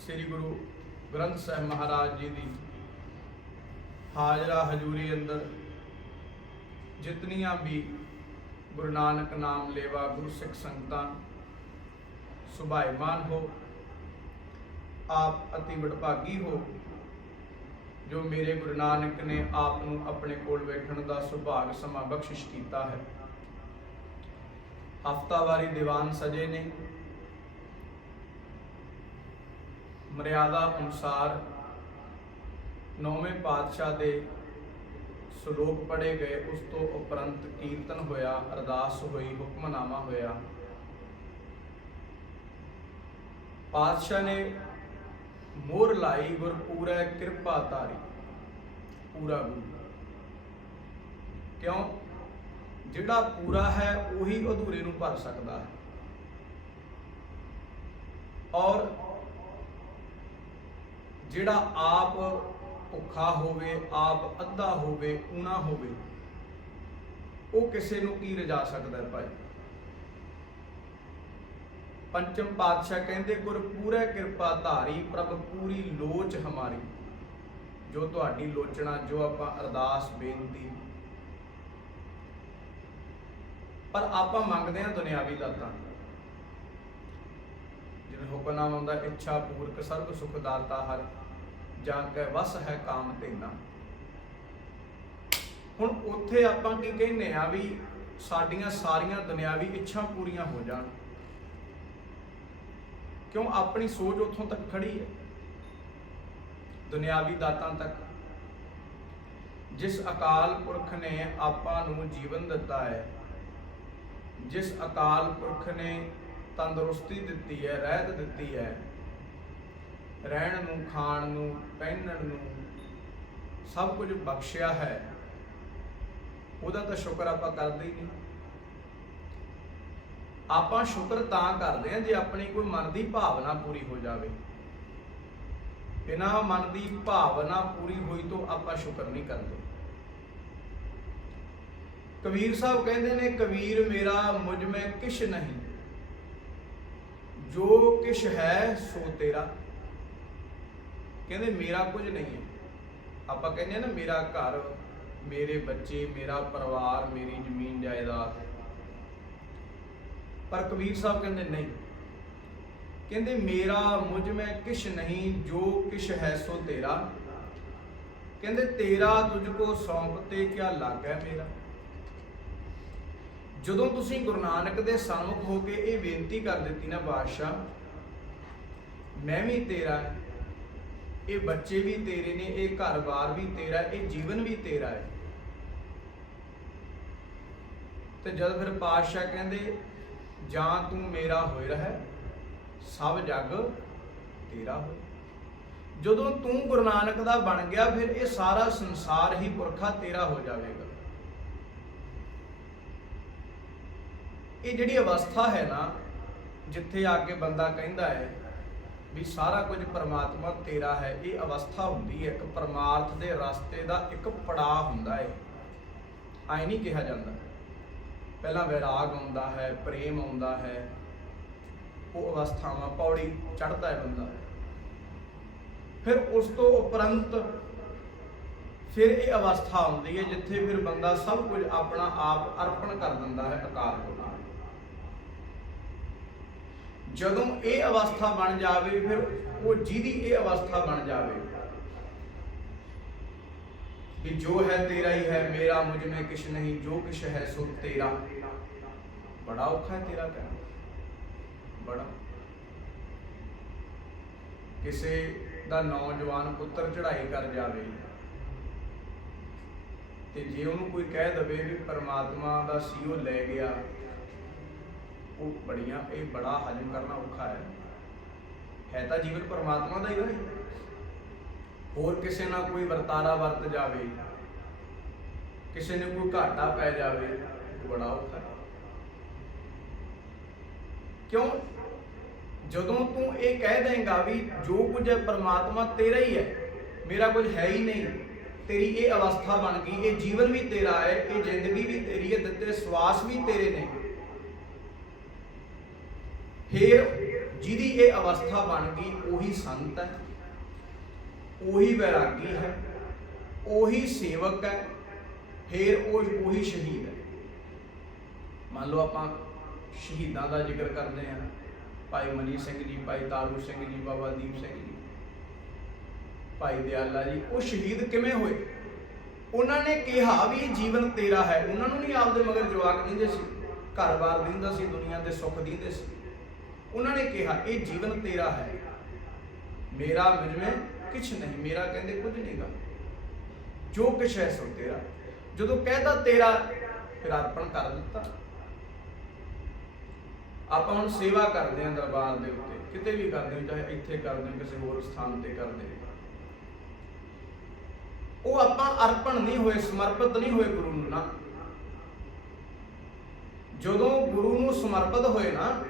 ਸ੍ਰੀ ਗੁਰੂ ਗ੍ਰੰਥ ਸਾਹਿਬ ਮਹਾਰਾਜ ਜੀ ਦੀ ਹਾਜ਼ਰਾ ਹਜ਼ੂਰੀ ਅੰਦਰ ਜਿਤਨੀਆਂ ਵੀ ਗੁਰੂ ਨਾਨਕ ਨਾਮ ਲੇਵਾ ਗੁਰੂ ਸਿੱਖ ਸੰਗਤਾਂ ਸੁਭਾਈਮਾਨ ਹੋ, ਆਪ ਅਤੀ ਵਡਭਾਗੀ ਹੋ, ਜੋ ਮੇਰੇ ਗੁਰੂ ਨਾਨਕ ਨੇ ਆਪ ਨੂੰ ਆਪਣੇ ਕੋਲ ਬੈਠਣ ਦਾ ਸੁਭਾਗ ਸਮਾਂ ਬਖਸ਼ਿਸ਼ ਕੀਤਾ ਹੈ। ਹਫਤਾਵਾਰੀ ਦੀਵਾਨ ਸਜੇ ਨੇ। ਮਰਿਆਦਾ ਅਨੁਸਾਰ ਨੌਵੇਂ ਪਾਤਸ਼ਾਹ ਦੇ ਸ਼ਲੋਕ ਪੜ੍ਹੇ ਗਏ, ਉਸ ਤੋਂ ਉਪਰੰਤ ਕੀਰਤਨ ਹੋਇਆ, ਅਰਦਾਸ ਹੋਈ, ਹੁਕਮਨਾਮਾ ਹੋਇਆ। ਪਾਤਸ਼ਾਹ ਨੇ ਮੋਹਰ ਲਾਈ ਗੁਰ ਪੂਰੈ ਕਿਰਪਾ ਧਾਰੀ, ਪੂਰਾ ਗੁਰੂ। ਕਿਉਂ? ਜਿਹੜਾ ਪੂਰਾ ਹੈ, ਉਹੀ ਅਧੂਰੇ ਨੂੰ ਭਰ ਸਕਦਾ ਹੈ। ਔਰ ਜਿਹੜਾ ਆਪ ਭੁੱਖਾ ਹੋਵੇ, ਆਪ ਅੱਧਾ ਹੋਵੇ, ਊਣਾ ਹੋਵੇ, ਉਹ ਕਿਸੇ ਨੂੰ ਕੀ ਰਜਾ ਸਕਦਾ ਹੈ ਭਾਈ? ਪੰਚਮ ਪਾਤਸ਼ਾਹ ਕਹਿੰਦੇ ਗੁਰ ਪੂਰੇ ਕਿਰਪਾ ਧਾਰੀ, ਪ੍ਰਭ ਪੂਰੀ ਲੋਚ ਹਮਾਰੀ। ਜੋ ਤੁਹਾਡੀ ਲੋਚਣਾ, ਜੋ ਆਪਾਂ ਅਰਦਾਸ, ਬੇਨਤੀ। ਪਰ ਆਪਾਂ ਮੰਗਦੇ ਹਾਂ ਦੁਨਿਆਵੀ ਦਾਤਾਂ। ਜਿਵੇਂ ਹੁਕਮਨਾਮ ਹੁੰਦਾ, ਇੱਛਾ ਪੂਰਕ, ਸਰਬ ਸੁਖ ਦਾਤਾ ਹਰ। ਜਾਂ ਕੈ ਵਸ ਹੈ ਕਾਮ ਤੇਨਾ ਹੁਣ ਉੱਥੇ ਆਪਾਂ ਕੀ ਕਹਿੰਦੇ ਆ ਵੀ ਸਾਡੀਆਂ ਸਾਰੀਆਂ ਦੁਨਿਆਵੀ ਇੱਛਾ ਪੂਰੀਆਂ ਹੋ ਜਾਣ। ਕਿਉਂ? ਆਪਣੀ ਸੋਚ ਉੱਥੋਂ ਤੱਕ ਖੜੀ ਹੈ। ਦੁਨਿਆਵੀ ਦਾਤਾਂ ਤੱਕ। ਜਿਸ ਅਕਾਲ ਪੁਰਖ ਨੇ ਆਪਾਂ ਨੂੰ ਜੀਵਨ ਦਿੱਤਾ ਹੈ, ਜਿਸ ਅਕਾਲ ਪੁਰਖ ਨੇ ਤੰਦਰੁਸਤੀ ਦਿੱਤੀ ਹੈ, ਰਹਿਤ ਦਿੱਤੀ ਹੈ ਰਹਿਣ ਨੂੰ, ਖਾਣ ਨੂੰ, ਪਹਿਨਣ ਨੂੰ ਸਭ ਕੁਝ ਬਖਸ਼ਿਆ ਹੈ। ਉਹਦਾ ਤਾਂ ਸ਼ੁਕਰ ਆਪਾਂ ਕਰਦੇ ਹੀ ਨਹੀਂ। ਆਪਾਂ ਸ਼ੁਕਰ ਤਾਂ ਕਰਦੇ ਹਾਂ ਜੇ ਆਪਣੀ ਕੋਈ ਮਨ ਦੀ ਭਾਵਨਾ ਪੂਰੀ ਹੋ ਜਾਵੇ। ਬਿਨਾਂ ਮਨ ਦੀ ਭਾਵਨਾ ਪੂਰੀ ਹੋਈ ਤੋਂ ਆਪਾਂ ਸ਼ੁਕਰ ਨਹੀਂ ਕਰਦੇ। ਕਬੀਰ ਸਾਹਿਬ ਕਹਿੰਦੇ ਨੇ, ਕਬੀਰ ਮੇਰਾ, ਮੁਝ ਮੈਂ ਕਿਛ ਨਹੀਂ। ਜੋ ਕਿਛ ਹੈ, ਸੋ ਤੇਰਾ। ਕਹਿੰਦੇ ਮੇਰਾ ਕੁਝ ਨਹੀਂ ਹੈ। ਆਪਾਂ ਕਹਿੰਦੇ ਆ ਨਾ, ਮੇਰਾ ਘਰ, ਮੇਰੇ ਬੱਚੇ, ਮੇਰਾ ਪਰਿਵਾਰ, ਮੇਰੀ ਜ਼ਮੀਨ ਜਾਇਦਾਦ। ਪਰ ਕਬੀਰ ਸਾਹਿਬ ਕਹਿੰਦੇ ਨਹੀਂ। ਕਹਿੰਦੇ ਮੇਰਾ ਮੁਝ ਮੈਂ ਕਿਛ ਨਹੀਂ, ਜੋ ਕਿਛ ਹੈ ਸੋ ਤੇਰਾ। ਕਹਿੰਦੇ ਤੇਰਾ ਤੁਝ ਕੋ ਸੌਂਪ ਤੇ ਕਿਆ ਲੱਗੈ ਮੇਰਾ? ਜਦੋਂ ਤੁਸੀਂ ਗੁਰੂ ਨਾਨਕ ਦੇ ਸਨਮੁਖ ਹੋ ਕੇ ਇਹ ਬੇਨਤੀ ਕਰ ਦਿੱਤੀ ਨਾ ਬਾਦਸ਼ਾਹ, ਮੈਂ ਵੀ ਤੇਰਾ ਇਹ ਬੱਚੇ ਵੀ ਤੇਰੇ ਨੇ, ਇਹ ਘਰ-ਬਾਰ ਵੀ ਤੇਰਾ, ਇਹ ਜੀਵਨ ਵੀ ਤੇਰਾ ਹੈ। ਤੇ ਜਦ ਫਿਰ ਪਾਤਸ਼ਾਹ ਕਹਿੰਦੇ, ਜਾਂ ਤੂੰ ਮੇਰਾ ਹੋਏ ਰਹਿ, ਸਭ ਜਗ ਤੇਰਾ ਹੋਏ। ਜਦੋਂ ਤੂੰ ਗੁਰੂ ਨਾਨਕ ਦਾ ਬਣ ਗਿਆ, ਫਿਰ ਇਹ ਸਾਰਾ ਸੰਸਾਰ ਹੀ ਪੁਰਖਾ ਤੇਰਾ ਹੋ ਜਾਵੇਗਾ। ਇਹ ਜਿਹੜੀ ਅਵਸਥਾ ਹੈ ਨਾ, ਜਿੱਥੇ ਆ ਕੇ ਬੰਦਾ ਕਹਿੰਦਾ ਹੈ ਵੀ ਸਾਰਾ ਕੁਝ ਪਰਮਾਤਮਾ ਤੇਰਾ ਹੈ। ਇਹ ਅਵਸਥਾ ਹੁੰਦੀ ਹੈ। ਇੱਕ ਪਰਮਾਰਥ ਦੇ ਰਸਤੇ ਦਾ ਇੱਕ ਪੜਾਅ ਹੁੰਦਾ ਹੈ। ਐ ਨਹੀਂ ਕਿਹਾ ਜਾਂਦਾ। ਪਹਿਲਾਂ ਵਿਰਾਗ ਆਉਂਦਾ ਹੈ, ਪ੍ਰੇਮ ਆਉਂਦਾ ਹੈ। ਉਹ ਅਵਸਥਾਵਾਂ ਪੌੜੀ ਚੜ੍ਹਦਾ ਹੈ ਬੰਦਾ। ਫਿਰ ਉਸ ਤੋਂ ਉਪਰੰਤ ਫਿਰ ਇਹ ਅਵਸਥਾ ਆਉਂਦੀ ਹੈ, ਜਿੱਥੇ ਫਿਰ ਬੰਦਾ ਸਭ ਕੁਝ ਆਪਣਾ ਆਪ ਅਰਪਣ ਕਰ ਦਿੰਦਾ ਹੈ ਅਕਾਲ ਨੂੰ ਜਦੋਂ ਇਹ ਅਵਸਥਾ ਬਣ ਜਾਵੇ, ਫਿਰ ਉਹ ਜਿਹਦੀ ਇਹ ਅਵਸਥਾ ਬਣ ਜਾਵੇ ਕਿ ਜੋ ਹੈ ਤੇਰਾ ਹੀ ਹੈ, ਮੇਰਾ ਮੁਝ में ਕਿਛ ਨਹੀਂ, ਜੋ ਕਿਛ ਹੈ ਸੋ ਤੇਰਾ। ਬੜਾ ਔਖਾ ਹੈ ਤੇਰਾ ਕਹਿਣਾ। ਬੜਾ। ਕਿਸੇ ਦਾ ਨੌਜਵਾਨ ਪੁੱਤਰ ਚੜ੍ਹਾਈ ਕਰ ਜਾਵੇ ਤੇ ਜੇ ਉਹਨੂੰ ਕੋਈ ਕਹਿ ਦਵੇ ਵੀ ਪਰਮਾਤਮਾ ਦਾ ਸੀਓ ਲੈ ਗਿਆ ਉਹ ਬੜੀਆਂ, ਇਹ ਬੜਾ ਹਜਮ ਕਰਨਾ ਔਖਾ ਹੈ। ਹੈ ਤਾਂ ਜੀਵਨ ਪਰਮਾਤਮਾ ਦਾ ਹੀ ਹੈ ਹੋਰ ਕਿਸੇ ਨਾਲ ਕੋਈ ਵਰਤਾਰਾ ਵਰਤ ਜਾਵੇ, ਕਿਸੇ ਨੂੰ ਕੋਈ ਘਾਟਾ ਪੈ ਜਾਵੇ ਬੜਾ ਔਖਾ ਹੈ। ਕਿਉਂ? ਜਦੋਂ ਤੂੰ ਇਹ ਕਹਿ ਦੇਂਗਾ ਵੀ ਜੋ ਕੁਝ ਹੈ ਪਰਮਾਤਮਾ ਤੇਰਾ ਹੀ ਹੈ, ਮੇਰਾ ਕੁਝ ਹੈ ਹੀ ਨਹੀਂ, ਤੇਰੀ ਇਹ ਅਵਸਥਾ ਬਣ ਗਈ, ਇਹ ਜੀਵਨ ਵੀ ਤੇਰਾ ਹੈ, ਇਹ ਜ਼ਿੰਦਗੀ ਵੀ ਤੇਰੀ ਹੈ ਦਿੱਤੇ ਸਵਾਸ ਵੀ ਤੇਰੇ ਨੇ। ਫਿਰ ਜਿਹਦੀ ਇਹ ਅਵਸਥਾ ਬਣ ਗਈ, ਉਹੀ ਸੰਤ ਹੈ, ਉਹੀ ਵੈਰਾਗੀ ਹੈ, ਉਹੀ ਸੇਵਕ ਹੈ, ਫਿਰ ਉਹ ਉਹੀ ਸ਼ਹੀਦ ਹੈ। ਮੰਨ ਲਓ ਆਪਾਂ ਸ਼ਹੀਦਾਂ ਦਾ ਜ਼ਿਕਰ ਕਰਦੇ ਹਾਂ, ਭਾਈ ਮਨੀ ਸਿੰਘ ਜੀ, ਭਾਈ ਤਾਰੂ ਸਿੰਘ ਜੀ, ਬਾਬਾ ਦੀਪ ਸਿੰਘ ਜੀ, ਭਾਈ ਦਿਆਲਾ ਜੀ, ਉਹ ਸ਼ਹੀਦ ਕਿਵੇਂ ਹੋਏ? ਉਹਨਾਂ ਨੇ ਕਿਹਾ ਵੀ ਇਹ ਜੀਵਨ ਤੇਰਾ ਹੈ, ਉਹਨਾਂ ਨੂੰ ਨਹੀਂ ਆਪਦੇ ਮਗਰ ਜਵਾਕ ਦਿੰਦੇ ਸੀ, ਘਰ-ਬਾਰ ਦਿੰਦਾ ਸੀ, ਦੁਨੀਆ ਦੇ ਸੁੱਖ ਦਿੰਦੇ ਸੀ। ਉਹਨਾਂ ਨੇ ਕਿਹਾ, ਇਹ ਜੀਵਨ ਤੇਰਾ ਹੈ। ਮੇਰਾ ਮਿਲਵੇਂ ਕੁਛ ਨਹੀਂ, ਮੇਰਾ ਕਹਿੰਦੇ ਕੁਝ ਨਹੀਂਗਾ ਜੋ ਕੁਛ ਹੈ ਸੋ ਤੇਰਾ। ਜਦੋਂ ਕਹਿਦਾ ਤੇਰਾ, ਫਿਰ ਅਰਪਣ ਕਰ ਦਿੱਤਾ। ਆਪਾਂ ਹੁਣ ਸੇਵਾ ਕਰਦੇ ਹਾਂ ਦਰਬਾਰ ਦੇ ਉੱਤੇ। ਕਿਤੇ ਵੀ ਕਰਦੇ ਹਾਂ, ਚਾਹੇ ਇੱਥੇ ਕਰਦੇ ਹਾਂ, ਕਿਸੇ ਹੋਰ ਸਥਾਨ ਤੇ ਕਰਦੇ ਹਾਂ। ਉਹ ਆਪਾਂ ਅਰਪਣ ਨਹੀਂ ਹੋਏ, ਸਮਰਪਿਤ ਨਹੀਂ ਹੋਏ ਗੁਰੂ ਨੂੰ ਨਾ। ਜਦੋਂ ਗੁਰੂ ਨੂੰ ਸਮਰਪਿਤ ਹੋਏ ਨਾ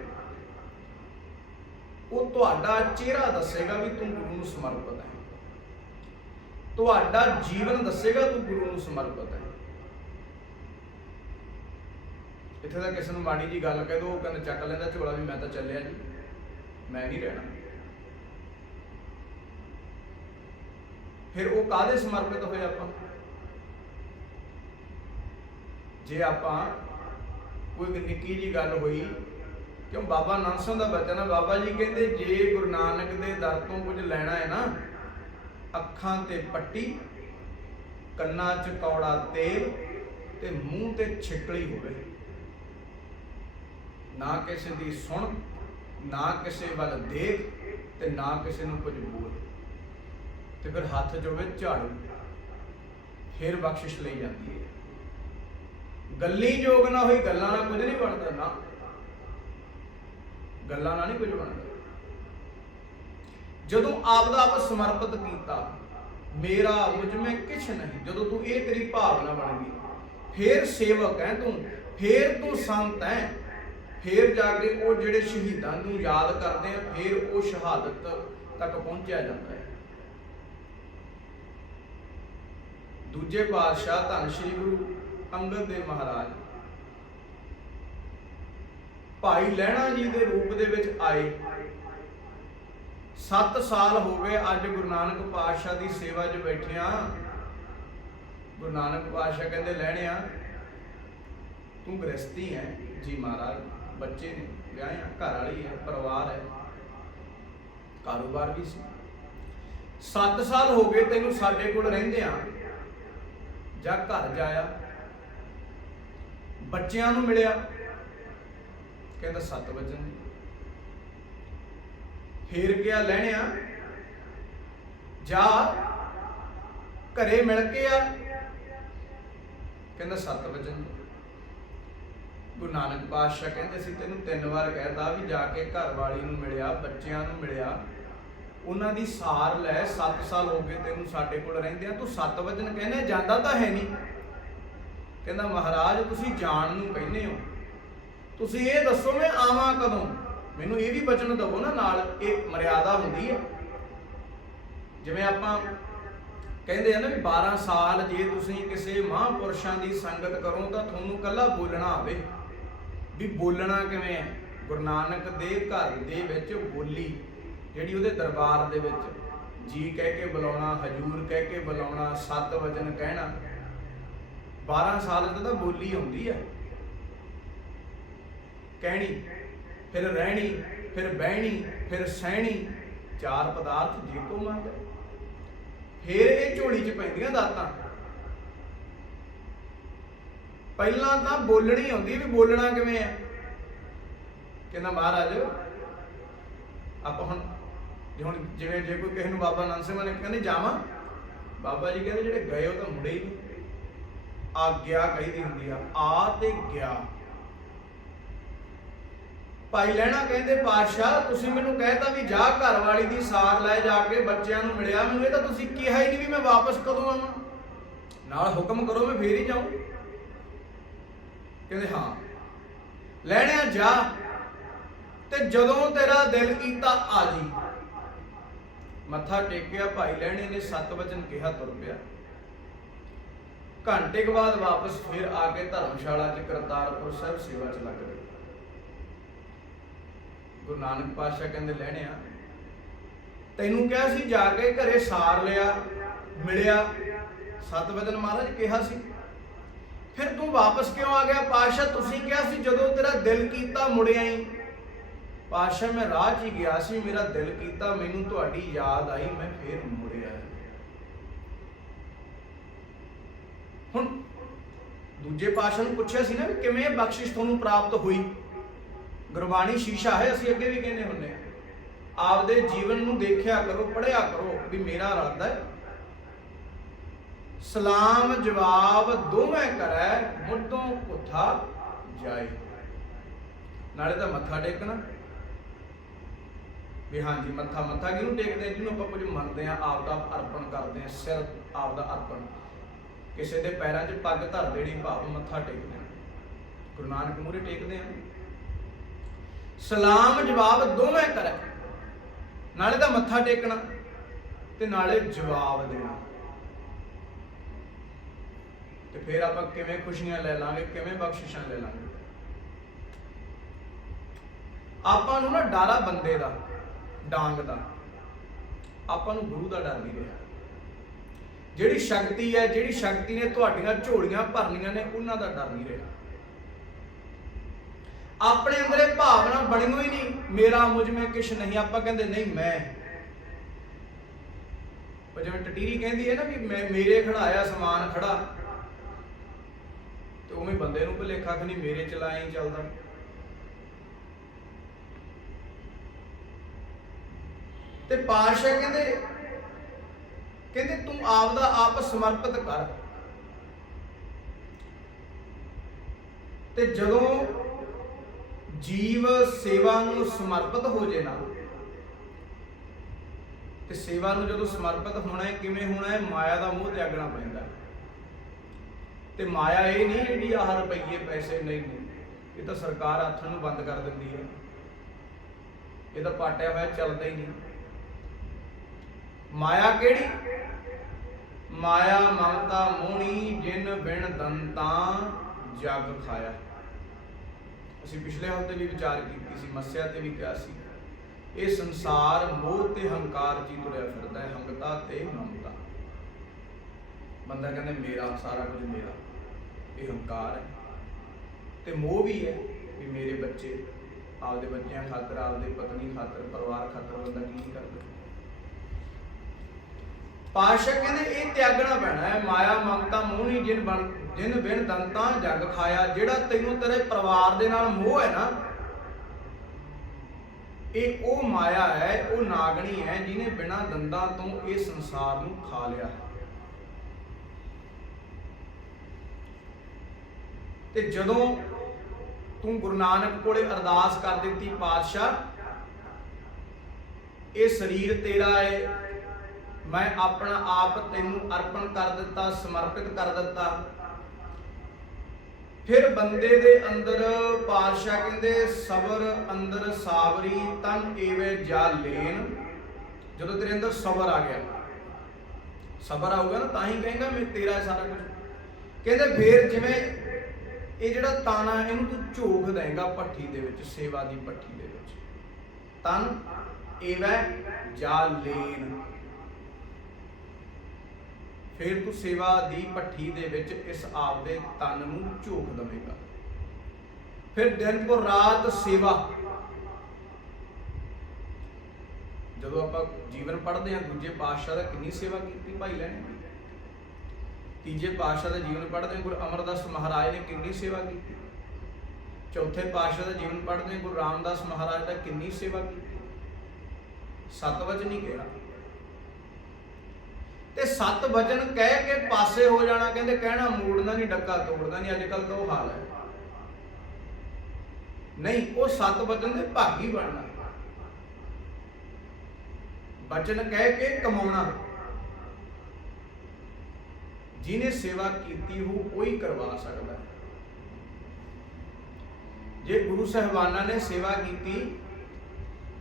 ਉਹ ਤੁਹਾਡਾ ਚਿਹਰਾ ਦੱਸੇਗਾ ਵੀ ਤੂੰ ਗੁਰੂ ਨੂੰ ਸਮਰਪਿਤ ਹੈ। ਤੁਹਾਡਾ ਜੀਵਨ ਦੱਸੇਗਾ ਤੂੰ ਗੁਰੂ ਨੂੰ ਸਮਰਪਿਤ ਹੈ। ਇੱਥੇ ਤਾਂ ਕਿਸੇ ਨੂੰ ਮਾੜੀ ਜੀ ਗੱਲ ਕਹਿ ਦੋ, ਉਹ ਕਹਿੰਦਾ ਚੱਕ ਲੈਂਦਾ ਝੋਲਾ ਵੀ ਮੈਂ ਤਾਂ ਚੱਲਿਆ ਜੀ। ਮੈਂ ਨਹੀਂ ਰਹਿਣਾ। ਫਿਰ ਉਹ ਕਾਹਦੇ ਸਮਰਪਿਤ ਹੋਏ ਆਪਾਂ? ਜੇ ਆਪਾਂ ਕੋਈ ਨਿੱਕੀ ਜੀ ਗੱਲ ਹੋਈ ਕਿਉਂ ਬਾਬਾ ਨਾਨਕ ਦਾ ਬਚਨ ਹੈ? ਬਾਬਾ ਜੀ ਕਹਿੰਦੇ, ਜੇ ਗੁਰੂ ਨਾਨਕ ਦੇ ਦਰ ਤੋਂ ਕੁਝ ਲੈਣਾ ਹੈ ਨਾ, ਅੱਖਾਂ ਤੇ ਪੱਟੀ, ਕੰਨਾਂ 'ਚ ਕੌੜਾ ਤੇਲ ਤੇ ਮੂੰਹ ਤੇ ਛਿੱਕਲੀ ਹੋਵੇ। ਨਾ ਕਿਸੇ ਦੀ ਸੁਣ, ਨਾ ਕਿਸੇ ਵੱਲ ਦੇਖ ਤੇ ਨਾ ਕਿਸੇ ਨੂੰ ਕੁਝ ਬੋਲ। ਤੇ ਫਿਰ ਹੱਥ ਜੋਵੇ ਝਾੜੂ, ਫਿਰ ਬਖਸ਼ਿਸ਼ ਲਈ ਜਾਂਦੀ ਹੈ। ਗੱਲੀ ਜੋਗ ਨਾ ਹੋਈ, ਗੱਲਾਂ ਨਾਲ ਕੁਝ ਨਹੀਂ ਬਣਦਾ ਨਾ। ਗੱਲਾਂ ਨਾਲ ਨਹੀਂ ਕੁਝ ਬਣਦਾ ਜਦੋਂ ਆਪ ਦਾ ਆਪ ਸਮਰਪਿਤ ਕੀਤਾ, ਮੇਰਾ ਮੁਝ ਮੈਂ ਕਿਛ ਨਹੀਂ, ਜਦੋਂ ਤੂੰ ਇਹ ਤੇਰੀ ਭਾਵਨਾ ਬਣ ਗਈ, ਫੇਰ ਸੇਵਕ ਹੈ ਤੂੰ, ਫੇਰ ਤੂੰ ਸੰਤ ਹੈ ਫੇਰ ਜਾ ਕੇ ਉਹ ਜਿਹੜੇ ਸ਼ਹੀਦਾਂ ਨੂੰ ਯਾਦ ਕਰਦੇ ਆ, ਫੇਰ ਉਹ ਸ਼ਹਾਦਤ ਤੱਕ ਪਹੁੰਚਿਆ ਜਾਂਦਾ ਹੈ। ਦੂਜੇ ਪਾਤਸ਼ਾਹ ਧੰਨ ਸ਼੍ਰੀ ਗੁਰੂ ਅੰਗਦ ਦੇਵ ਮਹਾਰਾਜ ਭਾਈ ਲਹਿਣਾ ਜੀ ਦੇ ਰੂਪ ਦੇ ਵਿੱਚ ਆਏ। 7 ਸਾਲ ਹੋ ਗਏ ਅੱਜ ਗੁਰੂ ਨਾਨਕ ਪਾਤਸ਼ਾਹ ਦੀ ਸੇਵਾ 'ਚ ਬੈਠਿਆਂ ਗੁਰੂ ਨਾਨਕ ਪਾਤਸ਼ਾਹ ਕਹਿੰਦੇ ਲੈਣਿਆ ਤੂੰ ਗ੍ਰਸਤੀ ਹੈ ਜੀ ਮਹਾਰਾਜ, ਬੱਚੇ ਨੇ ਵਿਆਹਿਆ ਘਰ ਵਾਲੀ ਹੈ ਪਰਿਵਾਰ ਹੈ ਕਾਰੋਬਾਰ ਵੀ ਸੀ। 7 ਸਾਲ ਹੋ ਗਏ ਤੈਨੂੰ ਸਾਡੇ ਕੋਲ ਰਹਿੰਦੇ ਆ, ਜਾਂ ਘਰ ਜਾਇਆ, ਬੱਚਿਆਂ ਨੂੰ ਮਿਲਿਆ ਕਹਿੰਦਾ 7 ਵਜੇ ਫੇਰ ਗਿਆ ਲੈਣਿਆ? ਜਾ, ਘਰੇ ਮਿਲ ਕੇ ਆ। ਕਹਿੰਦਾ 7 ਵਜੇ ਗੁਰੂ ਨਾਨਕ ਪਾਤਸ਼ਾਹ ਕਹਿੰਦੇ ਸੀ, ਤੈਨੂੰ ਤਿੰਨ ਵਾਰ ਕਹਿਤਾ ਵੀ ਜਾ ਕੇ ਘਰ ਵਾਲੀ ਨੂੰ ਮਿਲਿਆ, ਬੱਚਿਆਂ ਨੂੰ ਮਿਲਿਆ। ਉਹਨਾਂ ਦੀ ਸਾਰ ਲੈ 7 ਸਾਲ ਹੋ ਗਏ ਤੈਨੂੰ ਸਾਡੇ ਕੋਲ ਰਹਿੰਦੇ ਆ ਤੂੰ 7 ਵਜਨ ਕਹਿੰਦੇ, ਜਾਂਦਾ ਤਾਂ ਹੈ ਨਹੀਂ। ਕਹਿੰਦਾ ਮਹਾਰਾਜ, ਤੁਸੀਂ ਜਾਣ ਨੂੰ ਕਹਿੰਦੇ ਹੋ। ਤੁਸੀਂ ਇਹ ਦੱਸੋ ਮੈਂ ਆਵਾਂ ਕਦੋਂ? ਮੈਨੂੰ ਇਹ ਵੀ ਬਚਨ ਦਵੋ ਨਾ ਨਾਲ, ਇਹ ਮਰਿਆਦਾ ਹੁੰਦੀ ਹੈ। ਜਿਵੇਂ ਆਪਾਂ ਕਹਿੰਦੇ ਆ ਨਾ ਵੀ 12 ਸਾਲ ਜੇ ਤੁਸੀਂ ਕਿਸੇ ਮਹਾਂਪੁਰਸ਼ਾਂ ਦੀ ਸੰਗਤ ਕਰੋ ਤਾਂ ਤੁਹਾਨੂੰ ਕੱਲਾ ਬੋਲਣਾ ਆਵੇ। ਵੀ ਬੋਲਣਾ ਕਿਵੇਂ ਹੈ? ਗੁਰੂ ਨਾਨਕ ਦੇ ਘਰ ਦੇ ਵਿੱਚ ਬੋਲੀ, ਜਿਹੜੀ ਉਹਦੇ ਦਰਬਾਰ ਦੇ ਵਿੱਚ ਜੀ ਕਹਿ ਕੇ ਬੁਲਾਉਣਾ, ਹਜੂਰ ਕਹਿ ਕੇ ਬੁਲਾਉਣਾ, ਸਤ ਵਚਨ ਕਹਿਣਾ। 12 ਸਾਲ ਤੱਕ ਤਾਂ ਬੋਲੀ ਆਉਂਦੀ ਹੈ। ਕਹਿਣੀ, ਫਿਰ ਰਹਿਣੀ, ਫਿਰ ਬਹਿਣੀ, ਫਿਰ ਸਹਿਣੀ, ਚਾਰ ਪਦਾਰਥ ਜੀ ਕੋ ਮੰਗ ਫਿਰ ਇਹ ਝੋਲੀ 'ਚ ਪੈਂਦੀਆਂ ਦਾਤਾਂ। ਪਹਿਲਾਂ ਤਾਂ ਬੋਲਣੀ ਆਉਂਦੀ ਵੀ ਬੋਲਣਾ ਕਿਵੇਂ ਹੈ ਕਹਿੰਦਾ ਮਹਾਰਾਜ, ਆਪਾਂ ਹੁਣ ਜੇ ਹੁਣ ਜਿਵੇਂ ਜੇ ਕੋਈ ਕਿਸੇ ਨੂੰ ਬਾਬਾ ਨਾਨਕ ਸਿੰਘ ਨੇ ਕਹਿੰਦੇ ਜਾਵਾਂ, ਬਾਬਾ ਜੀ ਕਹਿੰਦੇ ਜਿਹੜੇ ਗਏ ਉਹ ਤਾਂ ਮੁੜੇ ਹੀ ਨਹੀਂ। ਆਗਿਆ ਕਹੀਦੀ ਹੁੰਦੀ ਆ ਆ ਤੇ ਗਿਆ। ਭਾਈ ਲੈਣਾ ਕਹਿੰਦੇ, ਪਾਤਸ਼ਾਹ, ਤੁਸੀਂ ਮੈਨੂੰ ਕਹਿਤਾ ਵੀ ਜਾ ਘਰ ਵਾਲੀ ਦੀ ਸਾਰ ਲੈ ਜਾ ਕੇ ਬੱਚਿਆਂ ਨੂੰ ਮਿਲਿਆ। ਮੈਨੂੰ ਇਹ ਤਾਂ ਤੁਸੀਂ ਕਿਹਾ ਹੀ ਨਹੀਂ ਵੀ ਮੈਂ ਵਾਪਸ ਕਦੋਂ ਆਵਾਂ। ਨਾਲ ਹੁਕਮ ਕਰੋ, ਮੈਂ ਫੇਰ ਹੀ ਜਾਊਂ। ਕਹਿੰਦੇ, ਹਾਂ। ਲੈਣਿਆ ਜਾ। ਤੇ ਜਦੋਂ ਤੇਰਾ ਦਿਲ ਕੀਤਾ, ਆ ਜੀ। ਮੱਥਾ ਟੇਕਿਆ, ਭਾਈ ਲੈਣੇ ਨੇ ਸੱਤ ਵਚਨ ਕਿਹਾ, ਤੁਰ ਪਿਆ। ਘੰਟੇ ਕੁ ਬਾਅਦ ਵਾਪਸ ਫਿਰ ਆ ਕੇ ਧਰਮਸ਼ਾਲਾ ਚ ਕਰਤਾਰਪੁਰ ਸਾਹਿਬ ਸੇਵਾ ਚ ਲੱਗ ਗਏ। ਗੁਰੂ ਨਾਨਕ ਪਾਤਸ਼ਾਹ ਕਹਿੰਦੇ ਲੈਣੇ ਆ। ਤੈਨੂੰ ਕਿਹਾ ਸੀ ਜਾ ਕੇ ਘਰੇ ਸਾਰ ਲਿਆ, ਮਿਲਿਆ। ਸਤ ਮਹਾਰਾਜ ਕਿਹਾ ਸੀ। ਫਿਰ ਤੂੰ ਵਾਪਸ ਕਿਉਂ ਆ ਗਿਆ? ਪਾਤਸ਼ਾਹ, ਤੁਸੀਂ ਕਿਹਾ ਸੀ ਜਦੋਂ ਤੇਰਾ ਦਿਲ ਕੀਤਾ ਮੁੜਿਆ ਹੀ ਪਾਤਸ਼ਾਹ, ਮੈਂ ਰਾਹ 'ਚ ਹੀ ਗਿਆ ਸੀ, ਮੇਰਾ ਦਿਲ ਕੀਤਾ, ਮੈਨੂੰ ਤੁਹਾਡੀ ਯਾਦ ਆਈ, ਮੈਂ ਫੇਰ ਮੁੜਿਆ। ਹੁਣ ਦੂਜੇ ਪਾਤਸ਼ਾਹ ਨੂੰ ਪੁੱਛਿਆ ਸੀ ਨਾ ਵੀ ਕਿਵੇਂ ਬਖਸ਼ਿਸ਼ ਤੁਹਾਨੂੰ ਪ੍ਰਾਪਤ ਹੋਈ? ਗੁਰਬਾਣੀ ਸ਼ੀਸ਼ਾ ਹੈ, ਅਸੀਂ ਅੱਗੇ ਵੀ ਕਹਿੰਦੇ ਹੁੰਦੇ ਆ ਆਪਦੇ ਜੀਵਨ ਨੂੰ ਦੇਖਿਆ ਕਰੋ ਪੜਿਆ ਕਰੋ ਵੀ ਮੇਰਾ ਇਰਾਦਾ ਹੈ। ਸਲਾਮ ਜਵਾਬ ਦੋਵੇਂ ਕਰੈ, ਮੁੱਢੋਂ ਪੁੱਠਾ ਜਾਏ। ਨਾਲੇ ਤਾਂ ਮੱਥਾ ਟੇਕਣਾ। ਵੀ ਹਾਂਜੀ, ਮੱਥਾ ਮੱਥਾ ਕਿਹਨੂੰ ਟੇਕਦੇ ਆ? ਜਿਹਨੂੰ ਆਪਾਂ ਕੁਝ ਮੰਨਦੇ ਆ ਆਪ ਦਾ ਅਰਪਣ ਕਰਦੇ ਆ ਸਿਰ ਆਪ ਦਾ ਅਰਪਣ। ਕਿਸੇ ਦੇ ਪੈਰਾਂ 'ਚ ਪੱਗ ਧਰ ਦੇਣੀ, ਭਾਵ ਮੱਥਾ ਟੇਕਦੇ ਆ ਗੁਰੂ ਨਾਨਕ ਮੂਹਰੇ ਟੇਕਦੇ ਆ। ਸਲਾਮ ਜਵਾਬ ਦੋਵੇਂ ਕਰੇ। ਨਾਲੇ ਤਾਂ ਮੱਥਾ ਟੇਕਣਾ ਤੇ ਨਾਲੇ ਜਵਾਬ ਦੇਣਾ। ਤੇ ਫਿਰ ਆਪਾਂ ਕਿਵੇਂ ਖੁਸ਼ੀਆਂ ਲੈ ਲਾਂਗੇ, ਕਿਵੇਂ ਬਖਸ਼ਿਸ਼ਾਂ ਲੈ ਲਾਂਗੇ। ਆਪਾਂ ਨੂੰ ਨਾ ਡਾਰਾ ਬੰਦੇ ਦਾ, ਡਾਂਗ ਦਾ। ਆਪਾਂ ਨੂੰ ਗੁਰੂ ਦਾ ਡਰ ਨਹੀਂ ਰਿਹਾ। ਜਿਹੜੀ ਸ਼ਕਤੀ ਹੈ, ਜਿਹੜੀ ਸ਼ਕਤੀ ਨੇ ਤੁਹਾਡੀਆਂ ਝੋਲੀਆਂ ਭਰਨੀਆਂ ਨੇ, ਉਹਨਾਂ ਦਾ ਡਰ ਨਹੀਂ ਰਿਹਾ। ਆਪਣੇ ਅੰਦਰ ਇਹ ਭਾਵਨਾ ਬਣੀ ਹੀ ਨਹੀਂ। ਮੇਰਾ ਮੁਝ ਮੈਂ ਕਿਛ ਨਹੀਂ, ਆਪਾਂ ਕਹਿੰਦੇ ਨਹੀਂ, ਮੈਂ। ਉਹ ਜਿਵੇਂ ਟਟੀਰੀ ਕਹਿੰਦੀ ਹੈ ਨਾ ਵੀ ਮੈਂ, ਮੇਰੇ ਖੜਾਇਆ ਸਮਾਨ ਖੜਾ। ਤੇ ਉਵੇਂ ਬੰਦੇ ਨੂੰ ਭੁਲੇਖਾ ਕਿ ਨਹੀਂ, ਮੇਰੇ ਚਲਾਏ ਚੱਲਦਾ। ਤੇ ਪਾਤਸ਼ਾਹ ਕਹਿੰਦੇ ਕਹਿੰਦੇ ਤੂੰ ਆਪ ਦਾ ਆਪ ਸਮਰਪਿਤ ਕਰ। ਤੇ ਜਦੋਂ ਜੀਵ ਸੇਵਾ ਨੂੰ ਸਮਰਪਿਤ ਹੋ ਜੇ ਨਾ। ਤੇ ਸੇਵਾ ਨੂੰ ਜਦੋਂ ਸਮਰਪਿਤ ਹੋਣਾ ਹੈ, ਕਿਵੇਂ ਹੋਣਾ ਹੈ? ਮਾਇਆ ਦਾ ਮੋਹ ਤਿਆਗਣਾ ਪੈਂਦਾ ਤੇ ਮਾਇਆ ਇਹ ਨਹੀਂ ਜਿਹੜੀ ਆਹ ਰੁਪਈਏ ਪੈਸੇ ਨਹੀਂ ਨਹੀਂ ਇਹ ਤਾਂ ਸਰਕਾਰ ਹੱਥ ਨੂੰ ਬੰਦ ਕਰ ਦਿੰਦੀ ਹੈ। ਇਹ ਤਾਂ ਪਾਟਿਆ ਹੋਇਆ ਚੱਲਦਾ ਹੀ ਨਹੀਂ। ਮਾਇਆ ਕਿਹੜੀ? ਮਾਇਆ ਮਮਤਾ ਮੋਹਣੀ, ਜਿਨ ਬਿਨ ਦੰਤਾਂ ਜਗ ਖਾਇਆ। ਅਸੀਂ ਪਿਛਲੇ ਹਫ਼ਤੇ ਵੀ ਵਿਚਾਰ ਕੀਤੀ ਸੀ, ਮੱਸਿਆ ਤੇ ਵੀ ਕਿਹਾ ਸੀ। ਇਹ ਸੰਸਾਰ ਮੋਹ ਤੇ ਹੰਕਾਰ ਚ ਹੀ ਤੁਰਿਆ ਫਿਰਦਾ ਹੈ, ਹੰਗਤਾ ਤੇ ਮਮਤਾ। ਬੰਦਾ ਕਹਿੰਦਾ, ਮੇਰਾ, ਸਾਰਾ ਕੁਝ ਮੇਰਾ। ਇਹ ਹੰਕਾਰ ਹੈ। ਤੇ ਮੋਹ ਵੀ ਹੈ ਵੀ ਮੇਰੇ ਬੱਚੇ ਆਪਦੇ ਬੱਚਿਆਂ ਖਾਤਰ, ਆਪਦੇ ਪਤਨੀ ਖਾਤਰ, ਪਰਿਵਾਰ ਖਾਤਰ ਬੰਦਾ ਕੀ ਕਰਦਾ? ਪਾਸ਼ਾ ਕਹਿੰਦੇ ਇਹ ਤਿਆਗਣਾ ਪੈਣਾ ਹੈ, ਮਾਇਆ ਮਮਤਾ ਮੋਹ ਨਹੀਂ, ਜਿਨ ਬਣ ਜਿਨ ਬਿਨ ਦੰਤਾਂ ਜਗ ਖਾਇਆ। ਜਿਹੜਾ ਤੈਨੂੰ ਤੇਰੇ ਪਰਿਵਾਰ ਦੇ ਨਾਲ ਮੋਹ ਹੈ ਨਾ, ਇਹ ਉਹ ਮਾਇਆ ਹੈ, ਉਹ ਨਾਗਣੀ ਹੈ, ਜਿਹਨੇ ਬਿਨਾਂ ਦੰਦਾਂ ਤੋਂ ਇਹ ਸੰਸਾਰ ਨੂੰ ਖਾ ਲਿਆ ਤੇ ਜਦੋਂ ਤੂੰ ਗੁਰੂ ਨਾਨਕ ਕੋਲੇ ਅਰਦਾਸ ਕਰ ਦਿੱਤੀ ਪਾਤਸ਼ਾਹ, ਇਹ ਸਰੀਰ ਤੇਰਾ ਹੈ ਮੈਂ ਆਪਣਾ ਆਪ ਤੈਨੂੰ ਅਰਪਣ ਕਰ ਦਿੱਤਾ, ਸਮਰਪਿਤ ਕਰ ਦਿੱਤਾ। ਫਿਰ ਬੰਦੇ ਦੇ ਅੰਦਰ ਪਾਤਸ਼ਾਹ ਕਹਿੰਦੇ, ਸਬਰ ਅੰਦਰ ਸਾਵਰੀ ਤਨ ਏਵੇਂ ਜਾ ਲੈਨ। ਜਦੋਂ ਤੇਰੇ ਅੰਦਰ ਸਬਰ ਆ ਗਿਆ, ਸਬਰ ਆਊਗਾ ਨਾ, ਤਾਂ ਹੀ ਕਹੇਗਾ ਮੈਂ ਤੇਰਾ ਸਾਰਾ ਕੁਝ ਕਹਿੰਦੇ ਫੇਰ ਜਿਵੇਂ ਇਹ ਜਿਹੜਾ ਤਾਣਾ, ਇਹਨੂੰ ਤੂੰ ਝੋਕ ਦੇਂਗਾ ਭੱਠੀ ਦੇ ਵਿੱਚ, ਸੇਵਾ ਦੀ ਭੱਠੀ ਦੇ ਵਿੱਚ। ਤਨ ਏਵੈ ਜਾ ਲੇਨ। ਫਿਰ ਤੂੰ ਸੇਵਾ ਦੀ ਭੱਠੀ ਦੇ ਵਿੱਚ ਇਸ ਆਪ ਦੇ ਤਨ ਨੂੰ ਝੋਕ ਦਵੇਂਗਾ। ਫਿਰ ਦਿਨ ਕੋ ਰਾਤ ਸੇਵਾ। ਜਦੋਂ ਆਪਾਂ ਜੀਵਨ ਪੜ੍ਹਦੇ ਹਾਂ, ਦੂਜੇ ਪਾਤਸ਼ਾਹ ਦਾ ਕਿੰਨੀ ਸੇਵਾ ਕੀਤੀ ਭਾਈ ਲੈਣੇ ਤੀਜੇ ਪਾਤਸ਼ਾਹ ਦਾ ਜੀਵਨ ਪੜ੍ਹਦੇ ਹਾਂ, ਗੁਰੂ ਅਮਰਦਾਸ ਮਹਾਰਾਜ ਨੇ ਕਿੰਨੀ ਸੇਵਾ ਕੀਤੀ? ਚੌਥੇ ਪਾਤਸ਼ਾਹ ਦਾ ਜੀਵਨ ਪੜ੍ਹਦੇ ਹਾਂ, ਗੁਰੂ ਰਾਮਦਾਸ ਮਹਾਰਾਜ ਦਾ ਕਿੰਨੀ ਸੇਵਾ ਕੀਤੀ? ਸਤ ਵਚਨ ਹੀ ਕਿਹਾ। ਤੇ ਸਤ ਵਚਨ ਕਹਿ ਕੇ ਪਾਸੇ ਹੋ ਜਾਣਾ, ਕਹਿੰਦੇ ਕਹਿਣਾ ਮੋੜਨਾ ਨਹੀਂ, ਡੱਕਾ ਤੋੜਨਾ ਨਹੀਂ, ਅੱਜ ਕੱਲ ਤਾਂ ਉਹ ਹਾਲ ਹੈ। ਨਹੀਂ, ਉਹ ਸਤ ਵਚਨ ਦੇ ਭਾਗੀ ਬਣਨਾ। ਵਚਨ ਕਹਿ ਕੇ ਕਮਾਉਣਾ। ਜਿਹਨੇ ਸੇਵਾ ਕੀਤੀ ਉਹ ਕੋਈ ਕਰਵਾ ਸਕਦਾ। ਜੇ ਗੁਰੂ ਸਹਿਬਾਨਾਂ ਨੇ ਸੇਵਾ ਕੀਤੀ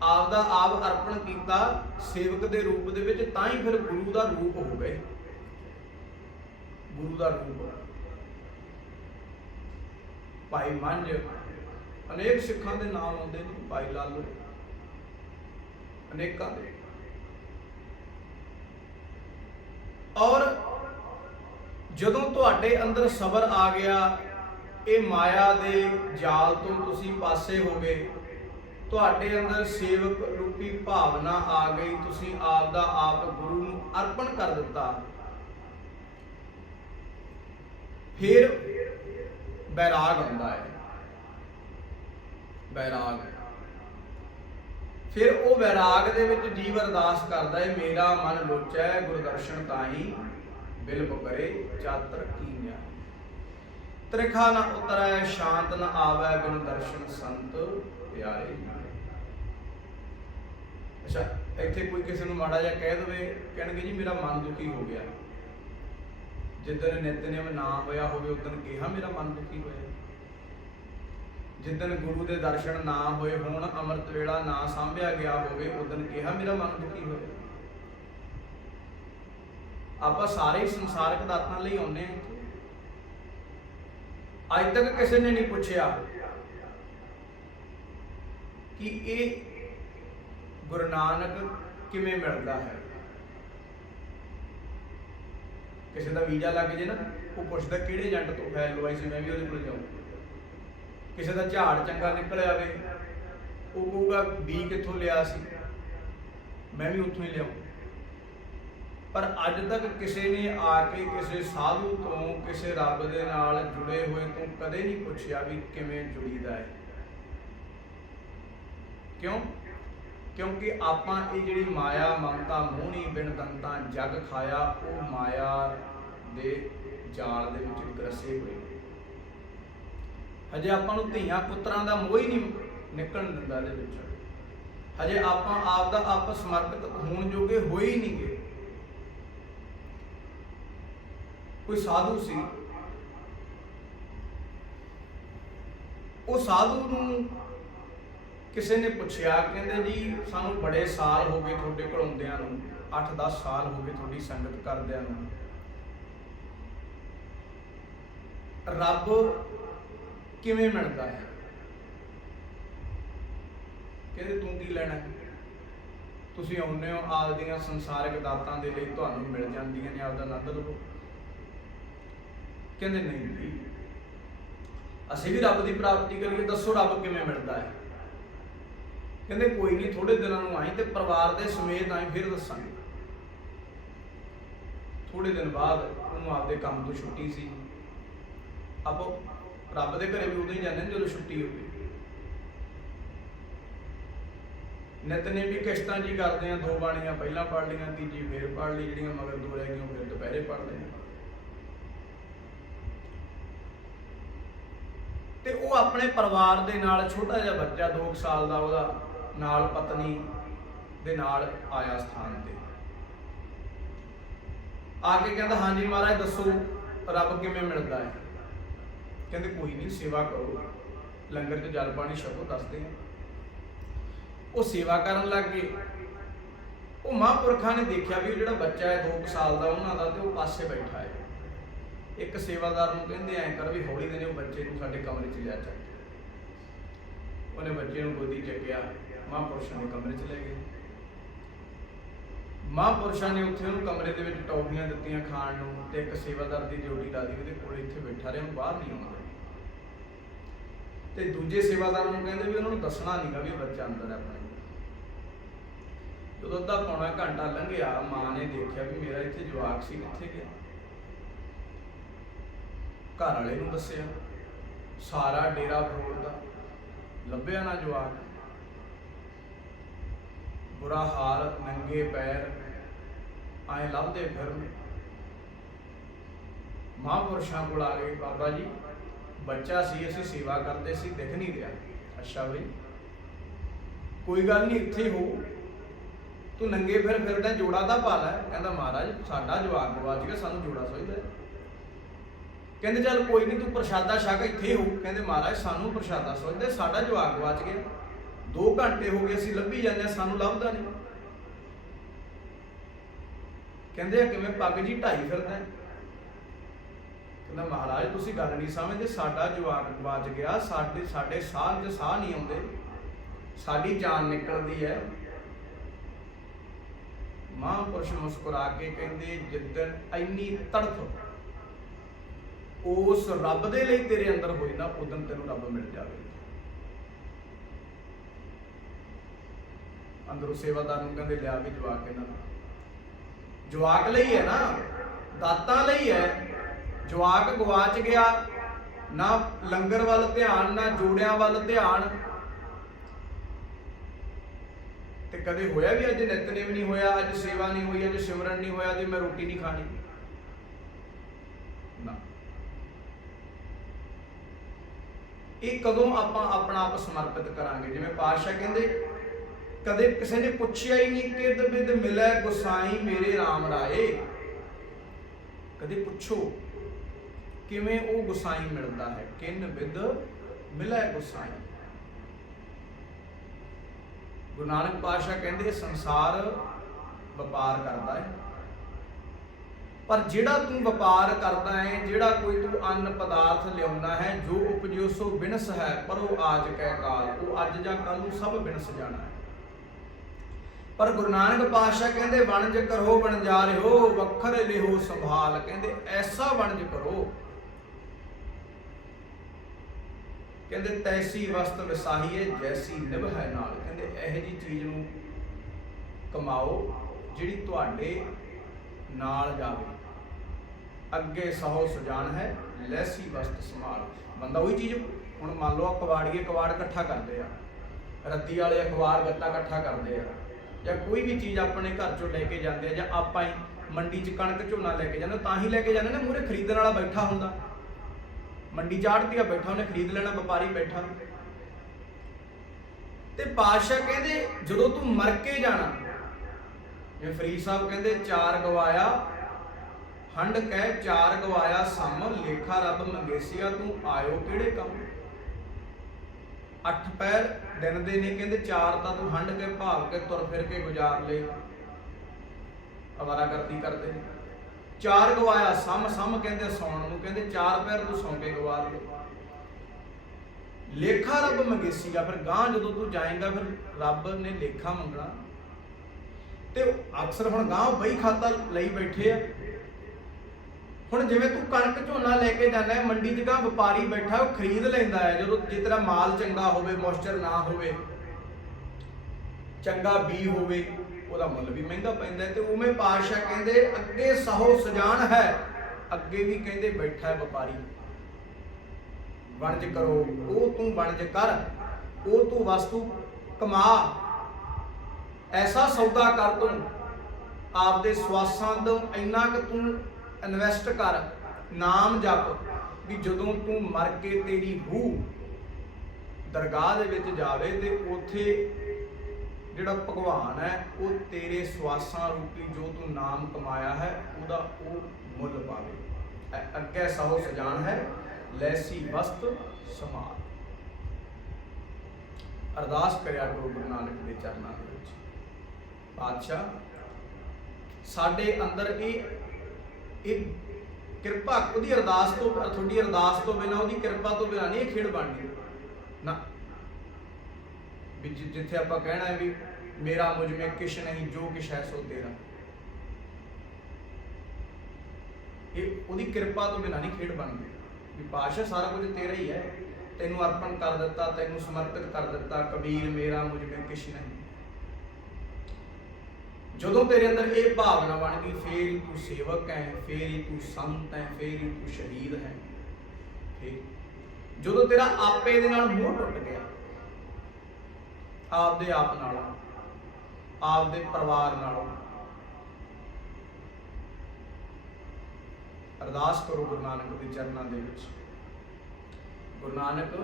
ਆਪ ਦਾ ਆਪ ਅਰਪਣ ਕੀਤਾ, ਸੇਵਕ ਦੇ ਰੂਪ ਦੇ ਵਿੱਚ ਤਾਂ ਹੀ ਫਿਰ ਗੁਰੂ ਦਾ ਰੂਪ ਹੋ ਗਏ। ਗੁਰੂ ਦਾ ਰੂਪ। ਭਾਈ ਮੰਝ, ਅਨੇਕ ਸਿੱਖਾਂ ਦੇ ਨਾਮ ਆਉਂਦੇ ਨੇ, ਭਾਈ ਲਾਲੋ, ਅਨੇਕਾਂ। ਦੇ ਔਰ ਜਦੋਂ ਤੁਹਾਡੇ ਅੰਦਰ ਸਬਰ ਆ ਗਿਆ, ਇਹ ਮਾਇਆ ਦੇ ਜਾਲ ਤੋਂ ਤੁਸੀਂ ਪਾਸੇ ਹੋ ਗਏ। ਤੁਹਾਡੇ ਅੰਦਰ ਸੇਵਕ ਰੂਪੀ ਭਾਵਨਾ ਆ ਗਈ, ਤੁਸੀਂ ਆਪ ਦਾ ਆਪ ਗੁਰੂ ਨੂੰ ਅਰਪਣ ਕਰ ਦਿੱਤਾ। ਫਿਰ ਬੈਰਾਗ ਹੁੰਦਾ ਹੈ। ਬੈਰਾਗ। ਫਿਰ ਉਹ ਵੈਰਾਗ ਦੇ ਵਿੱਚ ਜੀਵ ਅਰਦਾਸ ਕਰਦਾ ਹੈ, ਮੇਰਾ ਮਨ ਲੋਚੈ, ਗੁਰਦਰਸ਼ਨ ਤਾਹੀ ਬਿਲਪ ਕਰੇ ਚਾਤਰ ਕੀਨਿਆ ਤ੍ਰਿਖਾ ਨ ਉਤਰੈ, ਸ਼ਾਂਤ ਨ ਆਵੈ ਬਿਨ ਦਰਸ਼ਨ ਸੰਤ ਪਿਆਰੇ। ਅੱਛਾ, ਇੱਥੇ ਕੋਈ ਕਿਸੇ ਨੂੰ ਮਾੜਾ ਜਿਹਾ ਕਹਿ ਦਵੇ, ਕਹਿਣਗੇ ਜੀ ਮੇਰਾ ਮਨ ਦੁਖੀ ਹੋ ਗਿਆ। ਜਿੱਦਣ ਨਿਤਨੇਮ ਨਾ ਹੋਇਆ ਹੋਵੇ, ਉਦੋਂ ਕਿਹਾ ਮੇਰਾ ਮਨ ਦੁਖੀ ਹੋਇਆ। ਜਿੱਦਣ ਗੁਰੂ ਦੇ ਦਰਸ਼ਨ ਨਾ ਹੋਏ ਹੋਣ, ਅੰਮ੍ਰਿਤ ਵੇਲਾ ਨਾ ਸਾਂਭਿਆ ਗਿਆ ਹੋਵੇ, ਉਦੋਂ ਕਿਹਾ ਮੇਰਾ ਮਨ ਦੁਖੀ ਹੋਇਆ। ਆਪਾਂ ਸਾਰੇ ਹੀ ਸੰਸਾਰਕ ਦਾਤਾਂ ਲਈ ਆਉਨੇ ਅੱਜ ਤੱਕ ਕਿਸੇ ਨੇ ਨਹੀਂ ਪੁੱਛਿਆ ਕਿ ਇਹ ਗੁਰੂ ਨਾਨਕ ਕਿਵੇਂ ਮਿਲਦਾ ਹੈ? ਕਿਸੇ ਦਾ ਵੀਜ਼ਾ ਲੱਗ ਜੇ ਨਾ, ਉਹ ਪੁੱਛਦਾ ਕਿਹੜੇ ਏਜੰਟ ਤੋਂ? ਫਾਈਲ ਲਵਾਈ ਸੀ ਮੈਂ ਵੀ ਉਹਦੇ ਕੋਲ ਜਾਊਂ। ਕਿਸੇ ਦਾ ਝਾੜ ਚੰਗਾ ਨਿਕਲ ਆਵੇ, ਉਹ ਕਹੂਗਾ, ਬੀ ਕਿੱਥੋਂ ਲਿਆ ਸੀ? ਮੈਂ ਵੀ ਉੱਥੋਂ ਹੀ ਲਿਆਉਂ ਪਰ ਅੱਜ ਤੱਕ ਕਿਸੇ ਨੇ ਆ ਕੇ ਕਿਸੇ ਸਾਧੂ ਤੋਂ, ਕਿਸੇ ਰੱਬ ਦੇ ਨਾਲ ਜੁੜੇ ਹੋਏ ਤੋਂ ਕਦੇ ਨਹੀਂ ਪੁੱਛਿਆ ਵੀ ਕਿਵੇਂ ਜੁੜੀਦਾ ਹੈ। ਕਿਉਂ? ਕਿਉਂਕਿ ਆਪਾਂ ਇਹ ਜਿਹੜੀ ਮਾਇਆ, ਮਮਤਾ ਮੋਹਣੀ ਬਿਨ ਦੰਤਾਂ, ਜਗ ਖਾਇਆ, ਉਹ ਮਾਇਆ ਦੇ ਜਾਲ ਦੇ ਵਿੱਚ ਗਰਸੇ ਹੋਏ। ਹਜੇ ਆਪਾਂ ਨੂੰ ਧੀਆਂ ਪੁੱਤਰਾਂ ਦਾ ਮੋਹ ਹੀ ਨਹੀਂ ਨਿਕਲਣ ਦਿੰਦਾ ਇਹਦੇ ਵਿੱਚ। ਹਜੇ ਆਪਾਂ ਆਪ ਦਾ ਆਪ ਸਮਰਪਿਤ ਹੋਣ ਜੋਗੇ ਹੋਏ ਨਹੀਂ ਗਏ ਕੋਈ ਸਾਧੂ ਸੀ? ਉਹ ਸਾਧੂ ਨੂੰ ਕਿਸੇ ਨੇ ਪੁੱਛਿਆ, ਕਹਿੰਦੇ ਜੀ ਸਾਨੂੰ ਬੜੇ ਸਾਲ ਹੋ ਗਏ ਤੁਹਾਡੇ ਕੋਲ ਆਉਂਦਿਆਂ ਨੂੰ 8-10 ਸਾਲ ਹੋ ਗਏ ਤੁਹਾਡੀ ਸੰਗਤ ਕਰਦਿਆਂ ਨੂੰ। ਰੱਬ ਕਿਵੇਂ ਮਿਲਦਾ ਹੈ? ਕਹਿੰਦੇ, ਤੂੰ ਕੀ ਲੈਣਾ ਤੁਸੀਂ ਆਉਂਦੇ ਹੋ ਆਪਦੀਆਂ ਸੰਸਾਰਿਕ ਦਾਤਾਂ ਦੇ ਲਈ ਤੁਹਾਨੂੰ ਮਿਲ ਜਾਂਦੀਆਂ ਨੇ, ਆਪਦਾ ਆਨੰਦ ਲਵੋ। ਕਹਿੰਦੇ, ਨਹੀਂ ਜੀ ਅਸੀਂ ਵੀ ਰੱਬ ਦੀ ਪ੍ਰਾਪਤੀ ਕਰੀਏ, ਦੱਸੋ ਰੱਬ ਕਿਵੇਂ ਮਿਲਦਾ ਹੈ? ਕਹਿੰਦੇ ਕੋਈ ਨਹੀਂ ਥੋੜੇ ਦਿਨਾਂ ਨੂੰ ਆਈ ਤੇ ਪਰਿਵਾਰ ਦੇ ਸਮੇਤ ਆਈ, ਫਿਰ ਦੱਸਾਂਗੇ। ਥੋੜੇ ਦਿਨ ਬਾਅਦ ਉਹਨੂੰ ਆਪਦੇ ਕੰਮ ਤੋਂ ਛੁੱਟੀ ਸੀ। ਆਪੋ ਰੱਬ ਦੇ ਘਰੇ ਵੀ ਉਦੋਂ ਹੀ ਜਾਂਦੇ ਨੇ ਜਦੋਂ ਛੁੱਟੀ ਹੋਵੇ। ਨਿਤਨੇ ਵੀ ਕਿਸ਼ਤਾਂ ਜੀ ਕਰਦੇ ਆ ਦੋ ਬਾਣੀਆਂ ਪਹਿਲਾਂ ਪੜ ਲਈਆਂ, ਤੀਜੀ ਫੇਰ ਪੜ ਲਈ, ਜਿਹੜੀਆਂ ਮਗਰ ਦੋ ਰਹਿ ਗਈਆਂ ਫਿਰ ਦੁਪਹਿਰੇ ਪੜ ਲਈਆਂ। ਤੇ ਉਹ ਆਪਣੇ ਪਰਿਵਾਰ ਦੇ ਨਾਲ ਛੋਟਾ ਜਿਹਾ ਬੱਚਾ 2 ਸਾਲ ਦਾ ਉਹਦਾ ਨਾਲ ਪਤਨੀ ਦੇ ਨਾਲ ਆਇਆ ਸਥਾਨ ਤੇ। ਆ ਕੇ ਕਹਿੰਦਾ, ਹਾਂਜੀ ਮਹਾਰਾਜ, ਦੱਸੋ ਰੱਬ ਕਿਵੇਂ ਮਿਲਦਾ ਹੈ? ਕਹਿੰਦੇ, ਕੋਈ ਨਹੀਂ, ਸੇਵਾ ਕਰੋ। ਲੰਗਰ 'ਚ ਜਲ ਪਾਣੀ ਛਕੋ, ਦੱਸਦੇ ਆ। ਉਹ ਸੇਵਾ ਕਰਨ ਲੱਗ ਗਏ। ਉਹ ਮਹਾਂਪੁਰਖਾਂ ਨੇ ਦੇਖਿਆ ਵੀ ਉਹ ਜਿਹੜਾ ਬੱਚਾ ਹੈ 2 ਸਾਲ ਦਾ, ਉਹਨਾਂ ਦਾ ਤੇ ਉਹ ਪਾਸੇ ਬੈਠਾ ਹੈ। ਇੱਕ ਸੇਵਾਦਾਰ ਨੂੰ ਕਹਿੰਦੇ ਐਂ ਕਰ ਵੀ ਹੌਲੀ ਦੇ ਨੇ ਉਹ ਬੱਚੇ ਨੂੰ ਸਾਡੇ ਕਮਰੇ 'ਚ ਲਿਆ ਚੱਕ। ਉਹਨੇ ਬੱਚੇ ਨੂੰ ਗੋਦੀ ਚੱਕਿਆ। ਮਹਾਂਪੁਰਸ਼ਾਂ ਦੇ ਕਮਰੇ 'ਚ ਲੈ ਗਏ। ਮਹਾਂਪੁਰਸ਼ਾਂ ਨੇ ਉੱਥੇ ਉਹਨੂੰ ਕਮਰੇ ਦੇ ਵਿੱਚ ਟੌਫੀਆਂ ਦਿੱਤੀਆਂ ਖਾਣ ਨੂੰ ਤੇ ਇੱਕ ਸੇਵਾਦਾਰ ਦੀ ਡਿਊਟੀ ਲਾ ਦਿੱਤੀ, ਉਹਦੇ ਕੋਲ ਇੱਥੇ ਬੈਠਾ ਰਿਹਾ, ਉਹਨੂੰ ਬਾਹਰ ਨਹੀਂ ਆਉਣਾ ਤੇ ਦੂਜੇ ਸੇਵਾਦਾਰ ਨੂੰ ਕਹਿੰਦੇ ਵੀ ਉਹਨਾਂ ਨੂੰ ਦੱਸਣਾ ਨਹੀਂਗਾ ਵੀ ਬੱਚਾ ਅੰਦਰ ਹੈ ਆਪਣੇ। ਜਦੋਂ ਅੱਧਾ ਪੌਣਾ ਘੰਟਾ ਲੰਘਿਆ, ਮਾਂ ਨੇ ਦੇਖਿਆ ਵੀ ਮੇਰਾ ਇੱਥੇ ਜਵਾਕ ਸੀ, ਕਿੱਥੇ ਗਿਆ? ਘਰ ਵਾਲੇ ਨੂੰ ਦੱਸਿਆ, ਸਾਰਾ ਡੇਰਾ ਫਰੋੜਦਾ ਲੱਭਿਆ ਨਾ ਜਵਾਕ। ਬੁਰਾ ਹਾਲ, ਨੰਗੇ ਪੈਰ, ਆਏ ਲੱਭਦੇ ਫਿਰਨ। ਮਹਾਂਪੁਰਸ਼ਾਂ ਕੋਲ ਆ ਗਏ, ਬਾਬਾ ਜੀ, ਬੱਚਾ ਸੀ, ਅਸੀਂ ਸੇਵਾ ਕਰਦੇ ਸੀ, ਦਿਖ ਨਹੀਂ ਰਿਹਾ। ਅੱਛਾ ਬਈ, ਕੋਈ ਗੱਲ ਨਹੀਂ, ਇੱਥੇ ਹੋ ਤੂੰ ਨੰਗੇ ਫਿਰ ਫਿਰਦਾ, ਜੋੜਾ ਦਾ ਪਾ ਲੈ। ਕਹਿੰਦਾ, ਮਹਾਰਾਜ, ਸਾਡਾ ਜਵਾਕ ਗਵਾਚ ਗਿਆ ਸਾਨੂੰ ਜੋੜਾ ਸੋਈਦਾ ਕਹਿੰਦੇ, ਚੱਲ ਕੋਈ ਨਹੀਂ, ਤੂੰ ਪ੍ਰਸ਼ਾਦਾ ਛਕ, ਇੱਥੇ ਹੋ ਕਹਿੰਦੇ, ਮਹਾਰਾਜ, ਸਾਨੂੰ ਪ੍ਰਸ਼ਾਦਾ ਸੋਚਦੇ ਸਾਡਾ ਜਵਾਕ ਗਵਾਚ ਗਿਆ। 2 ਘੰਟੇ ਹੋ ਗਏ ਅਸੀਂ ਲੱਭੀ ਜਾਂਦੇ ਹਾਂ, ਸਾਨੂੰ ਲੱਭਦਾ ਨਹੀਂ। ਕਹਿੰਦੇ ਆ ਕਿਵੇਂ ਪੱਗ ਜੀ ਢਾਈ ਫਿਰਦਾ ਕਹਿੰਦਾ ਮਹਾਰਾਜ ਤੁਸੀਂ ਗੱਲ ਨਹੀਂ ਸਮਝਦੇ ਸਾਡਾ ਜਵਾਕ ਗਵਾਚ ਗਿਆ ਸਾਡੇ ਸਾਡੇ ਸਾਹ 'ਚ ਸਾਹ ਨਹੀਂ ਆਉਂਦੇ। ਸਾਡੀ ਜਾਨ ਨਿਕਲਦੀ ਹੈ। ਮਹਾਂਪੁਰਸ਼ ਮੁਸਕਰਾ ਕੇ ਕਹਿੰਦੇ ਜਿੱਦਣ ਇੰਨੀ ਤੜਫ ਉਸ ਰੱਬ ਦੇ ਲਈ ਤੇਰੇ ਅੰਦਰ ਹੋਈ ਨਾ ਉਦੋਂ ਤੈਨੂੰ ਰੱਬ ਮਿਲ ਜਾਵੇ। ਅੰਦਰੋਂ ਸੇਵਾਦਾਰ ਨੂੰ ਕਹਿੰਦੇ ਲਿਆ ਵੀ ਜਵਾਕ ਇਹਨਾਂ ਨੂੰ। ਜਵਾਕ ਲਈ ਹੈ ਨਾ, ਦਾਤਾਂ ਲਈ ਹੈ। ਜਵਾਕ ਗਵਾਚ ਗਿਆ, ਨਾ ਲੰਗਰ ਵੱਲ ਧਿਆਨ, ਨਾ ਜੋੜਿਆਂ ਵੱਲ ਧਿਆਨ। ਤੇ ਕਦੇ ਹੋਇਆ ਵੀ ਅੱਜ ਨਿਤਨੇਮ ਨਹੀਂ ਹੋਇਆ, ਅੱਜ ਸੇਵਾ ਨਹੀਂ ਹੋਈ, ਅੱਜ ਸਿਮਰਨ ਨਹੀਂ ਹੋਇਆ ਤੇ ਮੈਂ ਰੋਟੀ ਨਹੀਂ ਖਾਣੀ? ਨਾ। ਇਹ ਕਦੋਂ ਆਪਾਂ ਆਪਣਾ ਆਪ ਸਮਰਪਿਤ ਕਰਾਂਗੇ? ਜਿਵੇਂ ਪਾਤਸ਼ਾਹ ਕਹਿੰਦੇ ਕਦੇ ਕਿਸੇ ਨੇ ਪੁੱਛਿਆ ਹੀ ਨਹੀਂ ਕਿਦ ਬਿਦ ਮਿਲੈ ਗੁਸਾਈ ਮੇਰੇ RAM ਰਾਏ। ਕਦੇ ਪੁੱਛੋ ਕਿਵੇਂ ਉਹ ਗੁਸਾਈ ਮਿਲਦਾ ਹੈ? ਕਿਨ ਬਿਦ ਮਿਲੈ ਗੁਸਾਈ? ਗੁਰੂ ਨਾਨਕ ਪਾਤਸ਼ਾਹ ਕਹਿੰਦੇ ਸੰਸਾਰ ਵਪਾਰ ਕਰਦਾ ਹੈ। ਪਰ ਜਿਹੜਾ ਤੂੰ ਵਪਾਰ ਕਰਦਾ ਹੈ, ਜਿਹੜਾ ਕੋਈ ਤੂੰ ਅੰਨ ਪਦਾਰਥ ਲਿਆਉਂਦਾ ਹੈ, ਜੋ ਉਪਜਿਓ ਸੋ ਬਿਨਸ ਹੈ, ਪਰ ਉਹ ਆਜ ਕੈ ਕਾਲ, ਉਹ ਅੱਜ ਜਾਂ ਕੱਲ ਨੂੰ ਸਭ ਬਿਨਸ ਜਾਣਾ ਹੈ। ਪਰ ਗੁਰੂ ਨਾਨਕ ਪਾਤਸ਼ਾਹ ਕਹਿੰਦੇ, ਵਣਜ ਕਰੋ, ਵਣਜਾਰਿਓ, ਵੱਖਰ ਲਿਹੋ ਸੰਭਾਲ। ਕਹਿੰਦੇ, ਐਸਾ ਵਣਜ ਕਰੋ। ਕਹਿੰਦੇ, ਤੈਸੀ ਵਸਤ ਵਿਸਾਹੀਏ, ਜੈਸੀ ਨਿਭ ਹੈ ਨਾਲ। ਕਹਿੰਦੇ, ਇਹੋ ਜੀ ਚੀਜ਼ ਨੂੰ ਕਮਾਓ, ਜਿਹੜੀ ਤੁਹਾਡੇ ਨਾਲ ਜਾਵੇ। ਅੱਗੇ ਸਹੋ ਸੁਜਾਨ ਹੈ, ਲੈਸੀ ਵਸਤ ਸੰਭਾਲ। ਬੰਦਾ ਉਹੀ ਚੀਜ਼, ਹੁਣ ਮੰਨ ਲਓ ਆ ਕਵਾੜੀਏ ਕਵਾੜ ਇਕੱਠਾ ਕਰਦੇ ਆ। ਰੱਦੀ ਵਾਲੇ ਅਖਬਾਰ ਗੱਤਾ ਇਕੱਠਾ ਕਰਦੇ ਆ। ਜਾਂ ਕੋਈ ਵੀ ਚੀਜ਼ ਆਪਣੇ ਘਰ ਚੋਂ ਲੈ ਕੇ ਜਾਂਦੇ ਆ ਜਾਂ ਆਪਾਂ ਹੀ ਮੰਡੀ 'ਚ ਕਣਕ ਝੋਨਾ ਲੈ ਕੇ ਜਾਂਦੇ ਤਾਂ ਹੀ ਲੈ ਕੇ ਜਾਂਦੇ ਨੇ ਮੂਰੇ ਖਰੀਦਣ ਵਾਲਾ ਬੈਠਾ ਹੁੰਦਾ। ਮੰਡੀ ਚਾੜਦੀ ਬੈਠਾ, ਉਹਨੇ ਖਰੀਦ ਲੈਣਾ, ਵਪਾਰੀ ਬੈਠਾ। ਤੇ ਪਾਤਸ਼ਾਹ ਕਹਿੰਦੇ, ਜਦੋਂ ਤੂੰ ਮਰ ਕੇ ਜਾਣਾ, ਜਿਵੇਂ ਫਰੀਦ ਸਾਹਿਬ ਕਹਿੰਦੇ, ਚਾਰ ਗਵਾਇਆ ਹੰਡ ਕਹਿ, ਚਾਰ ਗਵਾਇਆ ਸਮ, ਲੇਖਾ ਰੱਬ ਮੰਗੇਸੀਆ, ਤੂੰ ਆਇਓ ਕਿਹੜੇ ਕੰਮ? ਅੱਠ ਪੈਰ, ਦਿਨ ਦੇ ਨੇ ਕਹਿੰਦੇ ਚਾਰ ਤਾਂ ਤੂੰ ਹੰਡ ਕੇ ਭਾਗ ਕੇ ਤੁਰ ਫਿਰ ਕੇ ਗੁਜ਼ਾਰ ਲਏ। ਅਵਾਰਾ ਕਰਦੀ ਕਰਦੇ। ਚਾਰ ਗਵਾਇਆ, ਸਮ ਸਮ ਕਹਿੰਦੇ ਸੌਣ ਨੂੰ, ਕਹਿੰਦੇ ਚਾਰ ਪੈਰ ਤੂੰ ਸੌਂ ਕੇ ਗਵਾਰ ਲਏ। ਲੇਖਾ ਰੱਬ ਮੰਗੇਸੀਗਾ ਫਿਰ ਗਾਂ ਜਦੋਂ ਤੂੰ ਜਾਏਗਾ, ਫਿਰ ਰੱਬ ਨੇ ਲੇਖਾ ਮੰਗਣਾ। ਤੇ ਅਕਸਰ ਹੁਣ ਗਾਂ ਬਈ ਖਾਤਾ ਲਈ ਬੈਠੇ ਆ। ਹੁਣ ਜਿਵੇਂ ਤੂੰ ਕਣਕ ਝੋਨਾ ਲੈ ਕੇ ਜਾਂਦਾ ਹੈ, ਮੰਡੀ 'ਚ ਗਾਂ ਵਪਾਰੀ ਬੈਠਾ, ਉਹ ਖਰੀਦ ਲੈਂਦਾ ਹੈ, ਜਦੋਂ ਜੇ ਤੇਰਾ ਮਾਲ ਚੰਗਾ ਹੋਵੇ ਮੋਇਸਚਰ ਨਾ ਹੋਵੇ, ਚੰਗਾ ਬੀ ਹੋਵੇ, ਉਹਦਾ ਮੁੱਲ ਵੀ ਮਹਿੰਗਾ ਪੈਂਦਾ ਤੇ ਉਵੇਂ ਪਾਤਸ਼ਾਹ ਕਹਿੰਦੇ, ਅੱਗੇ ਸਹੋ ਸਜਾਨ ਹੈ, ਅੱਗੇ ਵੀ ਕਹਿੰਦੇ ਬੈਠਾ ਹੈ ਵਪਾਰੀ। ਵਣਜ ਕਰੋ, ਉਹ ਤੂੰ ਵਣਜ ਕਰ, ਉਹ ਤੂੰ ਵਸਤੂ ਕਮਾ। ਐਸਾ ਸੌਦਾ ਕਰ ਤੂੰ, ਆਪਦੇ ਸਵਾਸਾਂ ਤੋਂ ਇੰਨਾ ਕਿ ਤੂੰ ਇਨਵੈਸਟ ਕਰ, ਨਾਮ ਜਪ ਵੀ ਜਦੋਂ ਤੂੰ ਮਰ ਕੇ ਤੇਰੀ ਰੂਹ ਦਰਗਾਹ ਦੇ ਵਿੱਚ ਜਾਵੇ ਤੇ ਉੱਥੇ ਜਿਹੜਾ ਭਗਵਾਨ ਹੈ, ਉਹ ਤੇਰੇ ਸਵਾਸਾਂ ਰੂਪੀ ਜੋ ਤੂੰ ਨਾਮ ਕਮਾਇਆ ਹੈ, ਉਹਦਾ ਉਹ ਮੁੱਲ ਪਾਵੇ। ਅੱਗੇ ਸਹੋ ਸਜਾਨ ਹੈ, ਲੈਸੀ ਵਸਤ ਸਮਾਨ ਅਰਦਾਸ ਕਰਿਆ ਕਰੋ ਗੁਰੂ ਨਾਨਕ ਦੇ ਚਰਨਾਂ ਦੇ ਵਿੱਚ। ਪਾਤਸ਼ਾਹ, ਸਾਡੇ ਅੰਦਰ ਇਹ ਇਹ ਕਿਰਪਾ ਉਹਦੀ ਅਰਦਾਸ ਤੋਂ ਤੁਹਾਡੀ ਅਰਦਾਸ ਤੋਂ ਬਿਨਾ, ਉਹਦੀ ਕਿਰਪਾ ਤੋਂ ਬਿਨਾ ਨਹੀਂ ਇਹ ਖੇਡ ਬਣਦੀ ਨਾ। ਵੀ ਜਿੱਥੇ ਆਪਾਂ ਕਹਿਣਾ ਹੈ ਵੀ ਮੇਰਾ ਮੁਝ, ਮੇ ਕਿਛ ਨਹੀਂ, ਜੋ ਕਿਛ ਹੈ ਸੋ ਤੇਰਾ। ਇਹ ਉਹਦੀ ਕਿਰਪਾ ਤੋਂ ਬਿਨਾ ਨਹੀਂ ਖੇਡ ਬਣਦੀ। ਵੀ ਪਾਸ਼ਾ ਸਾਰਾ ਕੁਝ ਤੇਰਾ ਹੀ ਹੈ। ਤੈਨੂੰ ਅਰਪਣ ਕਰ ਦਿੱਤਾ, ਤੈਨੂੰ ਸਮਰਪਿਤ ਕਰ ਦਿੱਤਾ, ਕਬੀਰ, ਮੇਰਾ ਮੁਝ, ਮੇ ਕਿਛ ਨਹੀਂ। ਜਦੋਂ ਤੇਰੇ ਅੰਦਰ ਇਹ ਭਾਵਨਾ ਬਣ ਗਈ, ਫੇਰ ਹੀ ਤੂੰ ਸੇਵਕ ਹੈ ਫੇਰ ਹੀ ਤੂੰ ਸੰਤ ਹੈ ਫੇਰ ਹੀ ਤੂੰ ਸ਼ਹੀਦ ਹੈ ਠੀਕ? ਜਦੋਂ ਤੇਰਾ ਆਪੇ ਦੇ ਨਾਲ ਮੋਹ ਟੁੱਟ ਗਿਆ, ਆਪਦੇ ਆਪ ਨਾਲ, ਆਪਦੇ ਪਰਿਵਾਰ ਨਾਲ, ਅਰਦਾਸ ਕਰੋ ਗੁਰੂ ਨਾਨਕ ਦੇ ਚਰਨਾਂ ਦੇ ਵਿੱਚ। ਗੁਰੂ ਨਾਨਕ,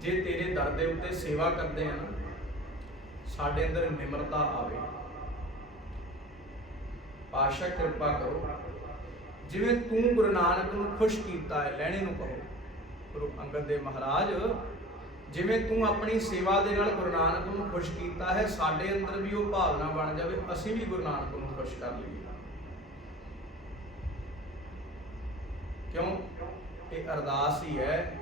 ਜੇ ਤੇਰੇ ਦਰ ਦੇ ਉੱਤੇ ਸੇਵਾ ਕਰਦੇ ਆ ਨਾ, ਸਾਡੇ ਅੰਦਰ ਨਿਮਰਤਾ ਆਵੇ। ਪਾਸ਼ਾ ਕਿਰਪਾ ਕਰੋ। ਜਿਵੇਂ ਤੂੰ ਗੁਰੂ ਨਾਨਕ ਨੂੰ ਖੁਸ਼ ਕੀਤਾ ਹੈ, ਲੈਣੇ ਨੂੰ ਕਹੋ। ਗੁਰੂ ਅੰਗਦ ਦੇਵ ਮਹਾਰਾਜ, ਜਿਵੇਂ ਤੂੰ ਆਪਣੀ ਸੇਵਾ ਦੇ ਨਾਲ ਗੁਰੂ ਨਾਨਕ ਨੂੰ ਖੁਸ਼ ਕੀਤਾ ਹੈ, ਸਾਡੇ ਅੰਦਰ ਵੀ ਉਹ ਭਾਵਨਾ ਬਣ ਜਾਵੇ, ਅਸੀਂ ਵੀ ਗੁਰੂ ਨਾਨਕ ਨੂੰ ਖੁਸ਼ ਕਰ ਲਈਏ। ਕਿਉਂ? ਇਹ ਅਰਦਾਸ ਹੀ ਹੈ।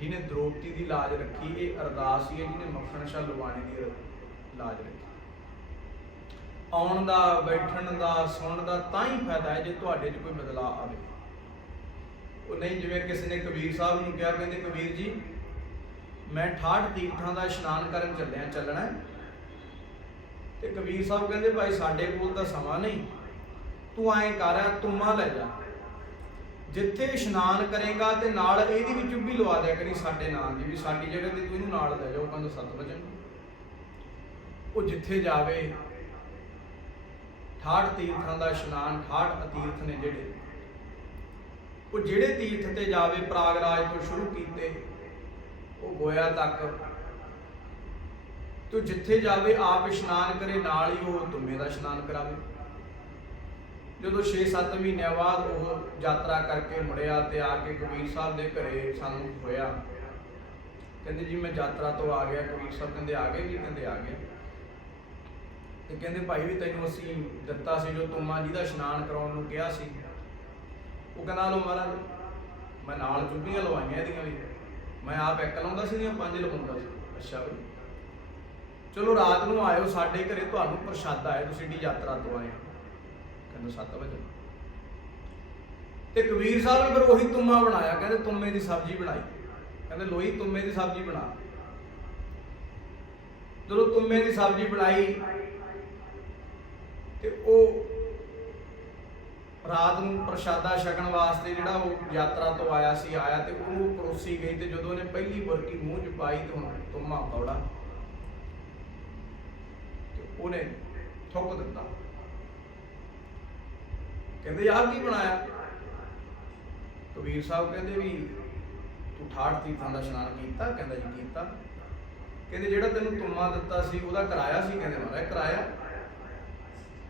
ਜਿਹਨੇ ਦ੍ਰੋਪਤੀ ਦੀ ਲਾਜ ਰੱਖੀ, ਇਹ ਅਰਦਾਸ ਹੀ ਹੈ ਜਿਹਨੇ ਮੱਖਣ ਸ਼ਾ ਲਵਾਣੇ ਦੀ ਲਾਜ ਰੱਖੀ। ਆਉਣ ਦਾ, ਬੈਠਣ ਦਾ ਸੁਣਨ ਦਾ ਤਾਂ ਹੀ ਫਾਇਦਾ ਹੈ ਜੇ ਤੁਹਾਡੇ 'ਚ ਕੋਈ ਬਦਲਾਅ ਆਵੇ। ਉਹ ਨਹੀਂ, ਜਿਵੇਂ ਕਿਸੇ ਨੇ ਕਬੀਰ ਸਾਹਿਬ ਨੂੰ ਕਿਹਾ, ਕਹਿੰਦੇ, ਕਬੀਰ ਜੀ, ਮੈਂ 68 ਤੀਰਥਾਂ ਦਾ ਇਸ਼ਨਾਨ ਕਰਨ ਚੱਲਿਆ, ਚੱਲਣਾ ਹੈ। ਤੇ ਕਬੀਰ ਸਾਹਿਬ ਕਹਿੰਦੇ, ਭਾਈ, ਸਾਡੇ ਕੋਲ ਤਾਂ ਸਮਾਂ ਨਹੀਂ। ਤੂੰ ਐਂ ਕਰ, ਆ ਤੁਮਾ ਲੈ ਜਾ। ਜਿੱਥੇ ਇਸ਼ਨਾਨ ਕਰੇਗਾ ਤੇ ਨਾਲ ਇਹਦੀ ਵੀ ਚੁੱਭੀ ਲਵਾ ਦਿਆ ਕਰੀ ਸਾਡੇ ਨਾਂ ਦੀ ਵੀ, ਸਾਡੀ ਜਗ੍ਹਾ ਤੇ ਤੂੰ ਇਹਨੂੰ ਨਾਲ ਲੈ ਜਾਓ ਪੰਜ ਸੱਤ ਵਜੇ ਉਹ ਜਿੱਥੇ ਜਾਵੇ 68 ਤੀਰਥਾਂ ਦਾ ਇਸ਼ਨਾਨ 68 ਤੀਰਥ ਨੇ ਜਿਹੜੇ ਉਹ ਜਿਹੜੇ ਤੀਰਥ ਤੇ ਜਾਵੇ, ਪ੍ਰਾਗਰਾਜ ਤੋਂ ਸ਼ੁਰੂ ਕੀਤੇ, ਉਹ ਗੋਇਆ ਤੱਕ। ਤੂੰ ਜਿੱਥੇ ਜਾਵੇ, ਆਪ ਇਸ਼ਨਾਨ ਕਰੇ, ਨਾਲ ਹੀ ਉਹ ਤੁਮੇ ਦਾ ਇਸ਼ਨਾਨ ਕਰਾਵੇ। ਜਦੋਂ 6-7 ਮਹੀਨਿਆਂ ਬਾਅਦ ਉਹ ਯਾਤਰਾ ਕਰਕੇ ਮੁੜਿਆ ਤੇ ਆ ਕੇ ਕਬੀਰ ਸਾਹਿਬ ਦੇ ਘਰੇ ਸਾਨੂੰ ਹੋਇਆ ਕਹਿੰਦੇ ਜੀ, ਮੈਂ ਯਾਤਰਾ ਤੋਂ ਆ ਗਿਆ, ਕਬੀਰ ਸਾਹਿਬ ਕਹਿੰਦੇ, ਆ ਗਏ ਜੀ? ਕਹਿੰਦੇ, ਆ ਗਏ। ਤੇ ਕਹਿੰਦੇ ਭਾਈ ਵੀ ਤੈਨੂੰ ਅਸੀਂ ਦਿੱਤਾ ਸੀ ਜੋ ਤੁਮਾ ਜੀ ਦਾ ਇਸ਼ਨਾਨ ਕਰਾਉਣ ਨੂੰ ਕਿਹਾ ਸੀ। ਉਹ ਕਹਿੰਦਾ ਲੋ ਮਹਾਰਾਜ, ਮੈਂ ਨਾਲ ਚੁੱਭੀਆਂ ਲਵਾਈਆਂ ਇਹਦੀਆਂ ਵੀ। ਮੈਂ ਆਪ ਇੱਕ ਲਾਉਂਦਾ ਸੀ ਦੀਆਂ ਪੰਜ ਲਵਾਉਂਦਾ ਸੀ। ਅੱਛਾ ਬਈ। ਚਲੋ ਰਾਤ ਨੂੰ ਆਇਓ, ਸਾਡੇ ਘਰੇ ਤੁਹਾਨੂੰ ਪ੍ਰਸ਼ਾਦਾ ਹੈ ਤੁਸੀਂ ਏਡੀ ਯਾਤਰਾ ਤੋਂ ਆਏ ਹੋ। ਕਹਿੰਦਾ 7 ਵਜੇ। ਤੇ ਕਬੀਰ ਸਾਹਿਬ ਨੇ ਫਿਰ ਉਹੀ ਤੁਮਾ ਬਣਾਇਆ, ਕਹਿੰਦੇ ਤੁਮੇ ਦੀ ਸਬਜ਼ੀ ਬਣਾਈ। ਕਹਿੰਦੇ, ਲੋਈ, ਤੁਮੇ ਦੀ ਸਬਜ਼ੀ ਬਣਾ। ਜਦੋਂ ਤੁਮੇ ਦੀ ਸਬਜ਼ੀ ਬਣਾਈ ਤੇ ਉਹ ਰਾਤ ਨੂੰ ਪ੍ਰਸ਼ਾਦਾ ਛਕਣ ਵਾਸਤੇ ਜਿਹੜਾ ਉਹ ਯਾਤਰਾ ਤੋਂ ਆਇਆ ਸੀ, ਆਇਆ ਤੇ ਉਹਨੂੰ ਪਰੋਸੀ ਗਈ ਤੇ ਜਦੋਂ ਉਹਨੇ ਪਹਿਲੀ ਬੁਰਕੀ ਮੂੰਹ 'ਚ ਪਾਈ ਤੇ ਹੁਣ ਤੁਮਾ ਕੌੜਾ ਤੇ ਉਹਨੇ ਥੁੱਕ ਦਿੱਤਾ। ਕਹਿੰਦੇ ਯਾਰ ਕੀ ਬਣਾਇਆ? ਕਬੀਰ ਸਾਹਿਬ ਕਹਿੰਦੇ ਵੀ, ਤੂੰ ਠਾਠ ਤੀਰਥਾਂ ਦਾ ਇਸ਼ਨਾਨ ਕੀਤਾ? ਕਹਿੰਦਾ, ਜੀ ਕੀਤਾ। ਕਹਿੰਦੇ, ਜਿਹੜਾ ਤੈਨੂੰ ਤੁਮਾ ਦਿੱਤਾ ਸੀ, ਉਹਦਾ ਕਿਰਾਇਆ ਸੀ? ਕਹਿੰਦੇ, ਮਹਾਰਾਜ, ਕਿਰਾਇਆ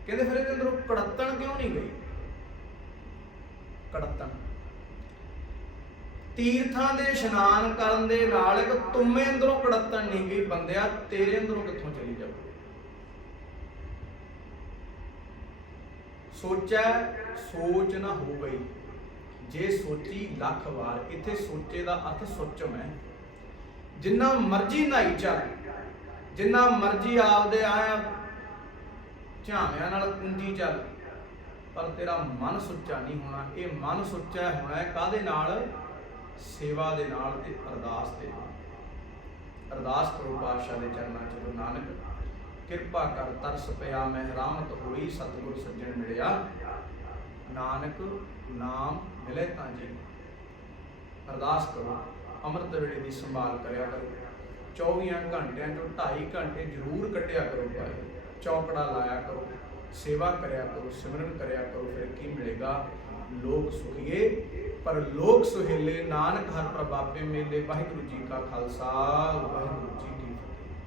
ਕਹਿੰਦੇ ਫਿਰ ਇਹਦੇ ਅੰਦਰੋਂ ਕੜੱਤਣ ਕਿਉਂ ਨਹੀਂ ਗਈ? ਕੜੱਤਣ। ਤੀਰਥਾਂ ਦੇ ਇਸ਼ਨਾਨ ਕਰਨ ਦੇ ਨਾਲ ਇੱਕ ਤੁਮੇ ਅੰਦਰੋਂ ਕੜੱਤਣ ਨਹੀਂ ਗਈ, ਬੰਦਿਆ ਤੇਰੇ ਅੰਦਰੋਂ ਕਿੱਥੋਂ ਚਲੀ ਜਾਊ? ਸੋਚੈ, ਸੋਚ ਨਾ ਹੋ ਗਈ ਜੇ ਸੋਚੀ ਲੱਖ ਵਾਰ, ਇੱਥੇ ਸੋਚੇ ਦਾ ਅਰਥ ਸੋਚਮ ਹੈ। ਜਿੰਨਾ ਮਰਜ਼ੀ ਨਾਈ ਚੱਲ, ਜਿੰਨਾ ਮਰਜ਼ੀ ਆਪਦੇ ਆਇਆ ਝਾਵਿਆਂ ਨਾਲ ਕੁੰਜੀ ਚੱਲ। ਪਰ ਤੇਰਾ ਮਨ ਸੁੱਚਾ ਨਹੀਂ ਹੋਣਾ। ਇਹ ਮਨ ਸੁੱਚਾ ਹੋਣਾ ਹੈ ਕਾਦੇ ਨਾਲ? ਸੇਵਾ ਦੇ ਨਾਲ ਤੇ ਅਰਦਾਸ ਦੇ ਨਾਲ। ਅਰਦਾਸ ਕਰੋ ਪਾਤਸ਼ਾਹ ਦੇ ਚਰਨਾਂ ਚ, ਗੁਰੂ ਨਾਨਕ। ਕਿਰਪਾ ਕਰ, ਤਰਸ ਪਿਆ ਮਹਿਰਾਮਤ ਹੋਈ, ਸਤਿਗੁਰ ਸੱਜਣ ਮਿਲਿਆ। ਨਾਨਕ, ਨਾਮ ਮਿਲੇ ਤਾਂ ਜੀ। ਅਰਦਾਸ ਕਰੋ, ਅੰਮ੍ਰਿਤ ਵੇਲੇ ਦੀ ਸੰਭਾਲ ਕਰਿਆ ਕਰੋ। 24 ਘੰਟਿਆਂ ਤੋਂ 2.5 ਘੰਟੇ ਜ਼ਰੂਰ ਕੱਢਿਆ ਕਰੋ ਭਾਈ। ਚੌਂਕੜਾ ਲਾਇਆ ਕਰੋ, ਸੇਵਾ ਕਰਿਆ ਕਰੋ, ਸਿਮਰਨ ਕਰਿਆ ਕਰੋ, ਫਿਰ ਕੀ ਮਿਲੇਗਾ? ਲੋਕ ਸੁਖੀਏ, ਪਰ ਲੋਕ ਸੁਹੇਲੇ ਨਾਨਕ ਹਰ ਪ੍ਰਭਾਪੇ ਮੇਲੇ। ਵਾਹਿਗੁਰੂ ਜੀ ਕਾ ਖਾਲਸਾ, ਵਾਹਿਗੁਰੂ ਜੀ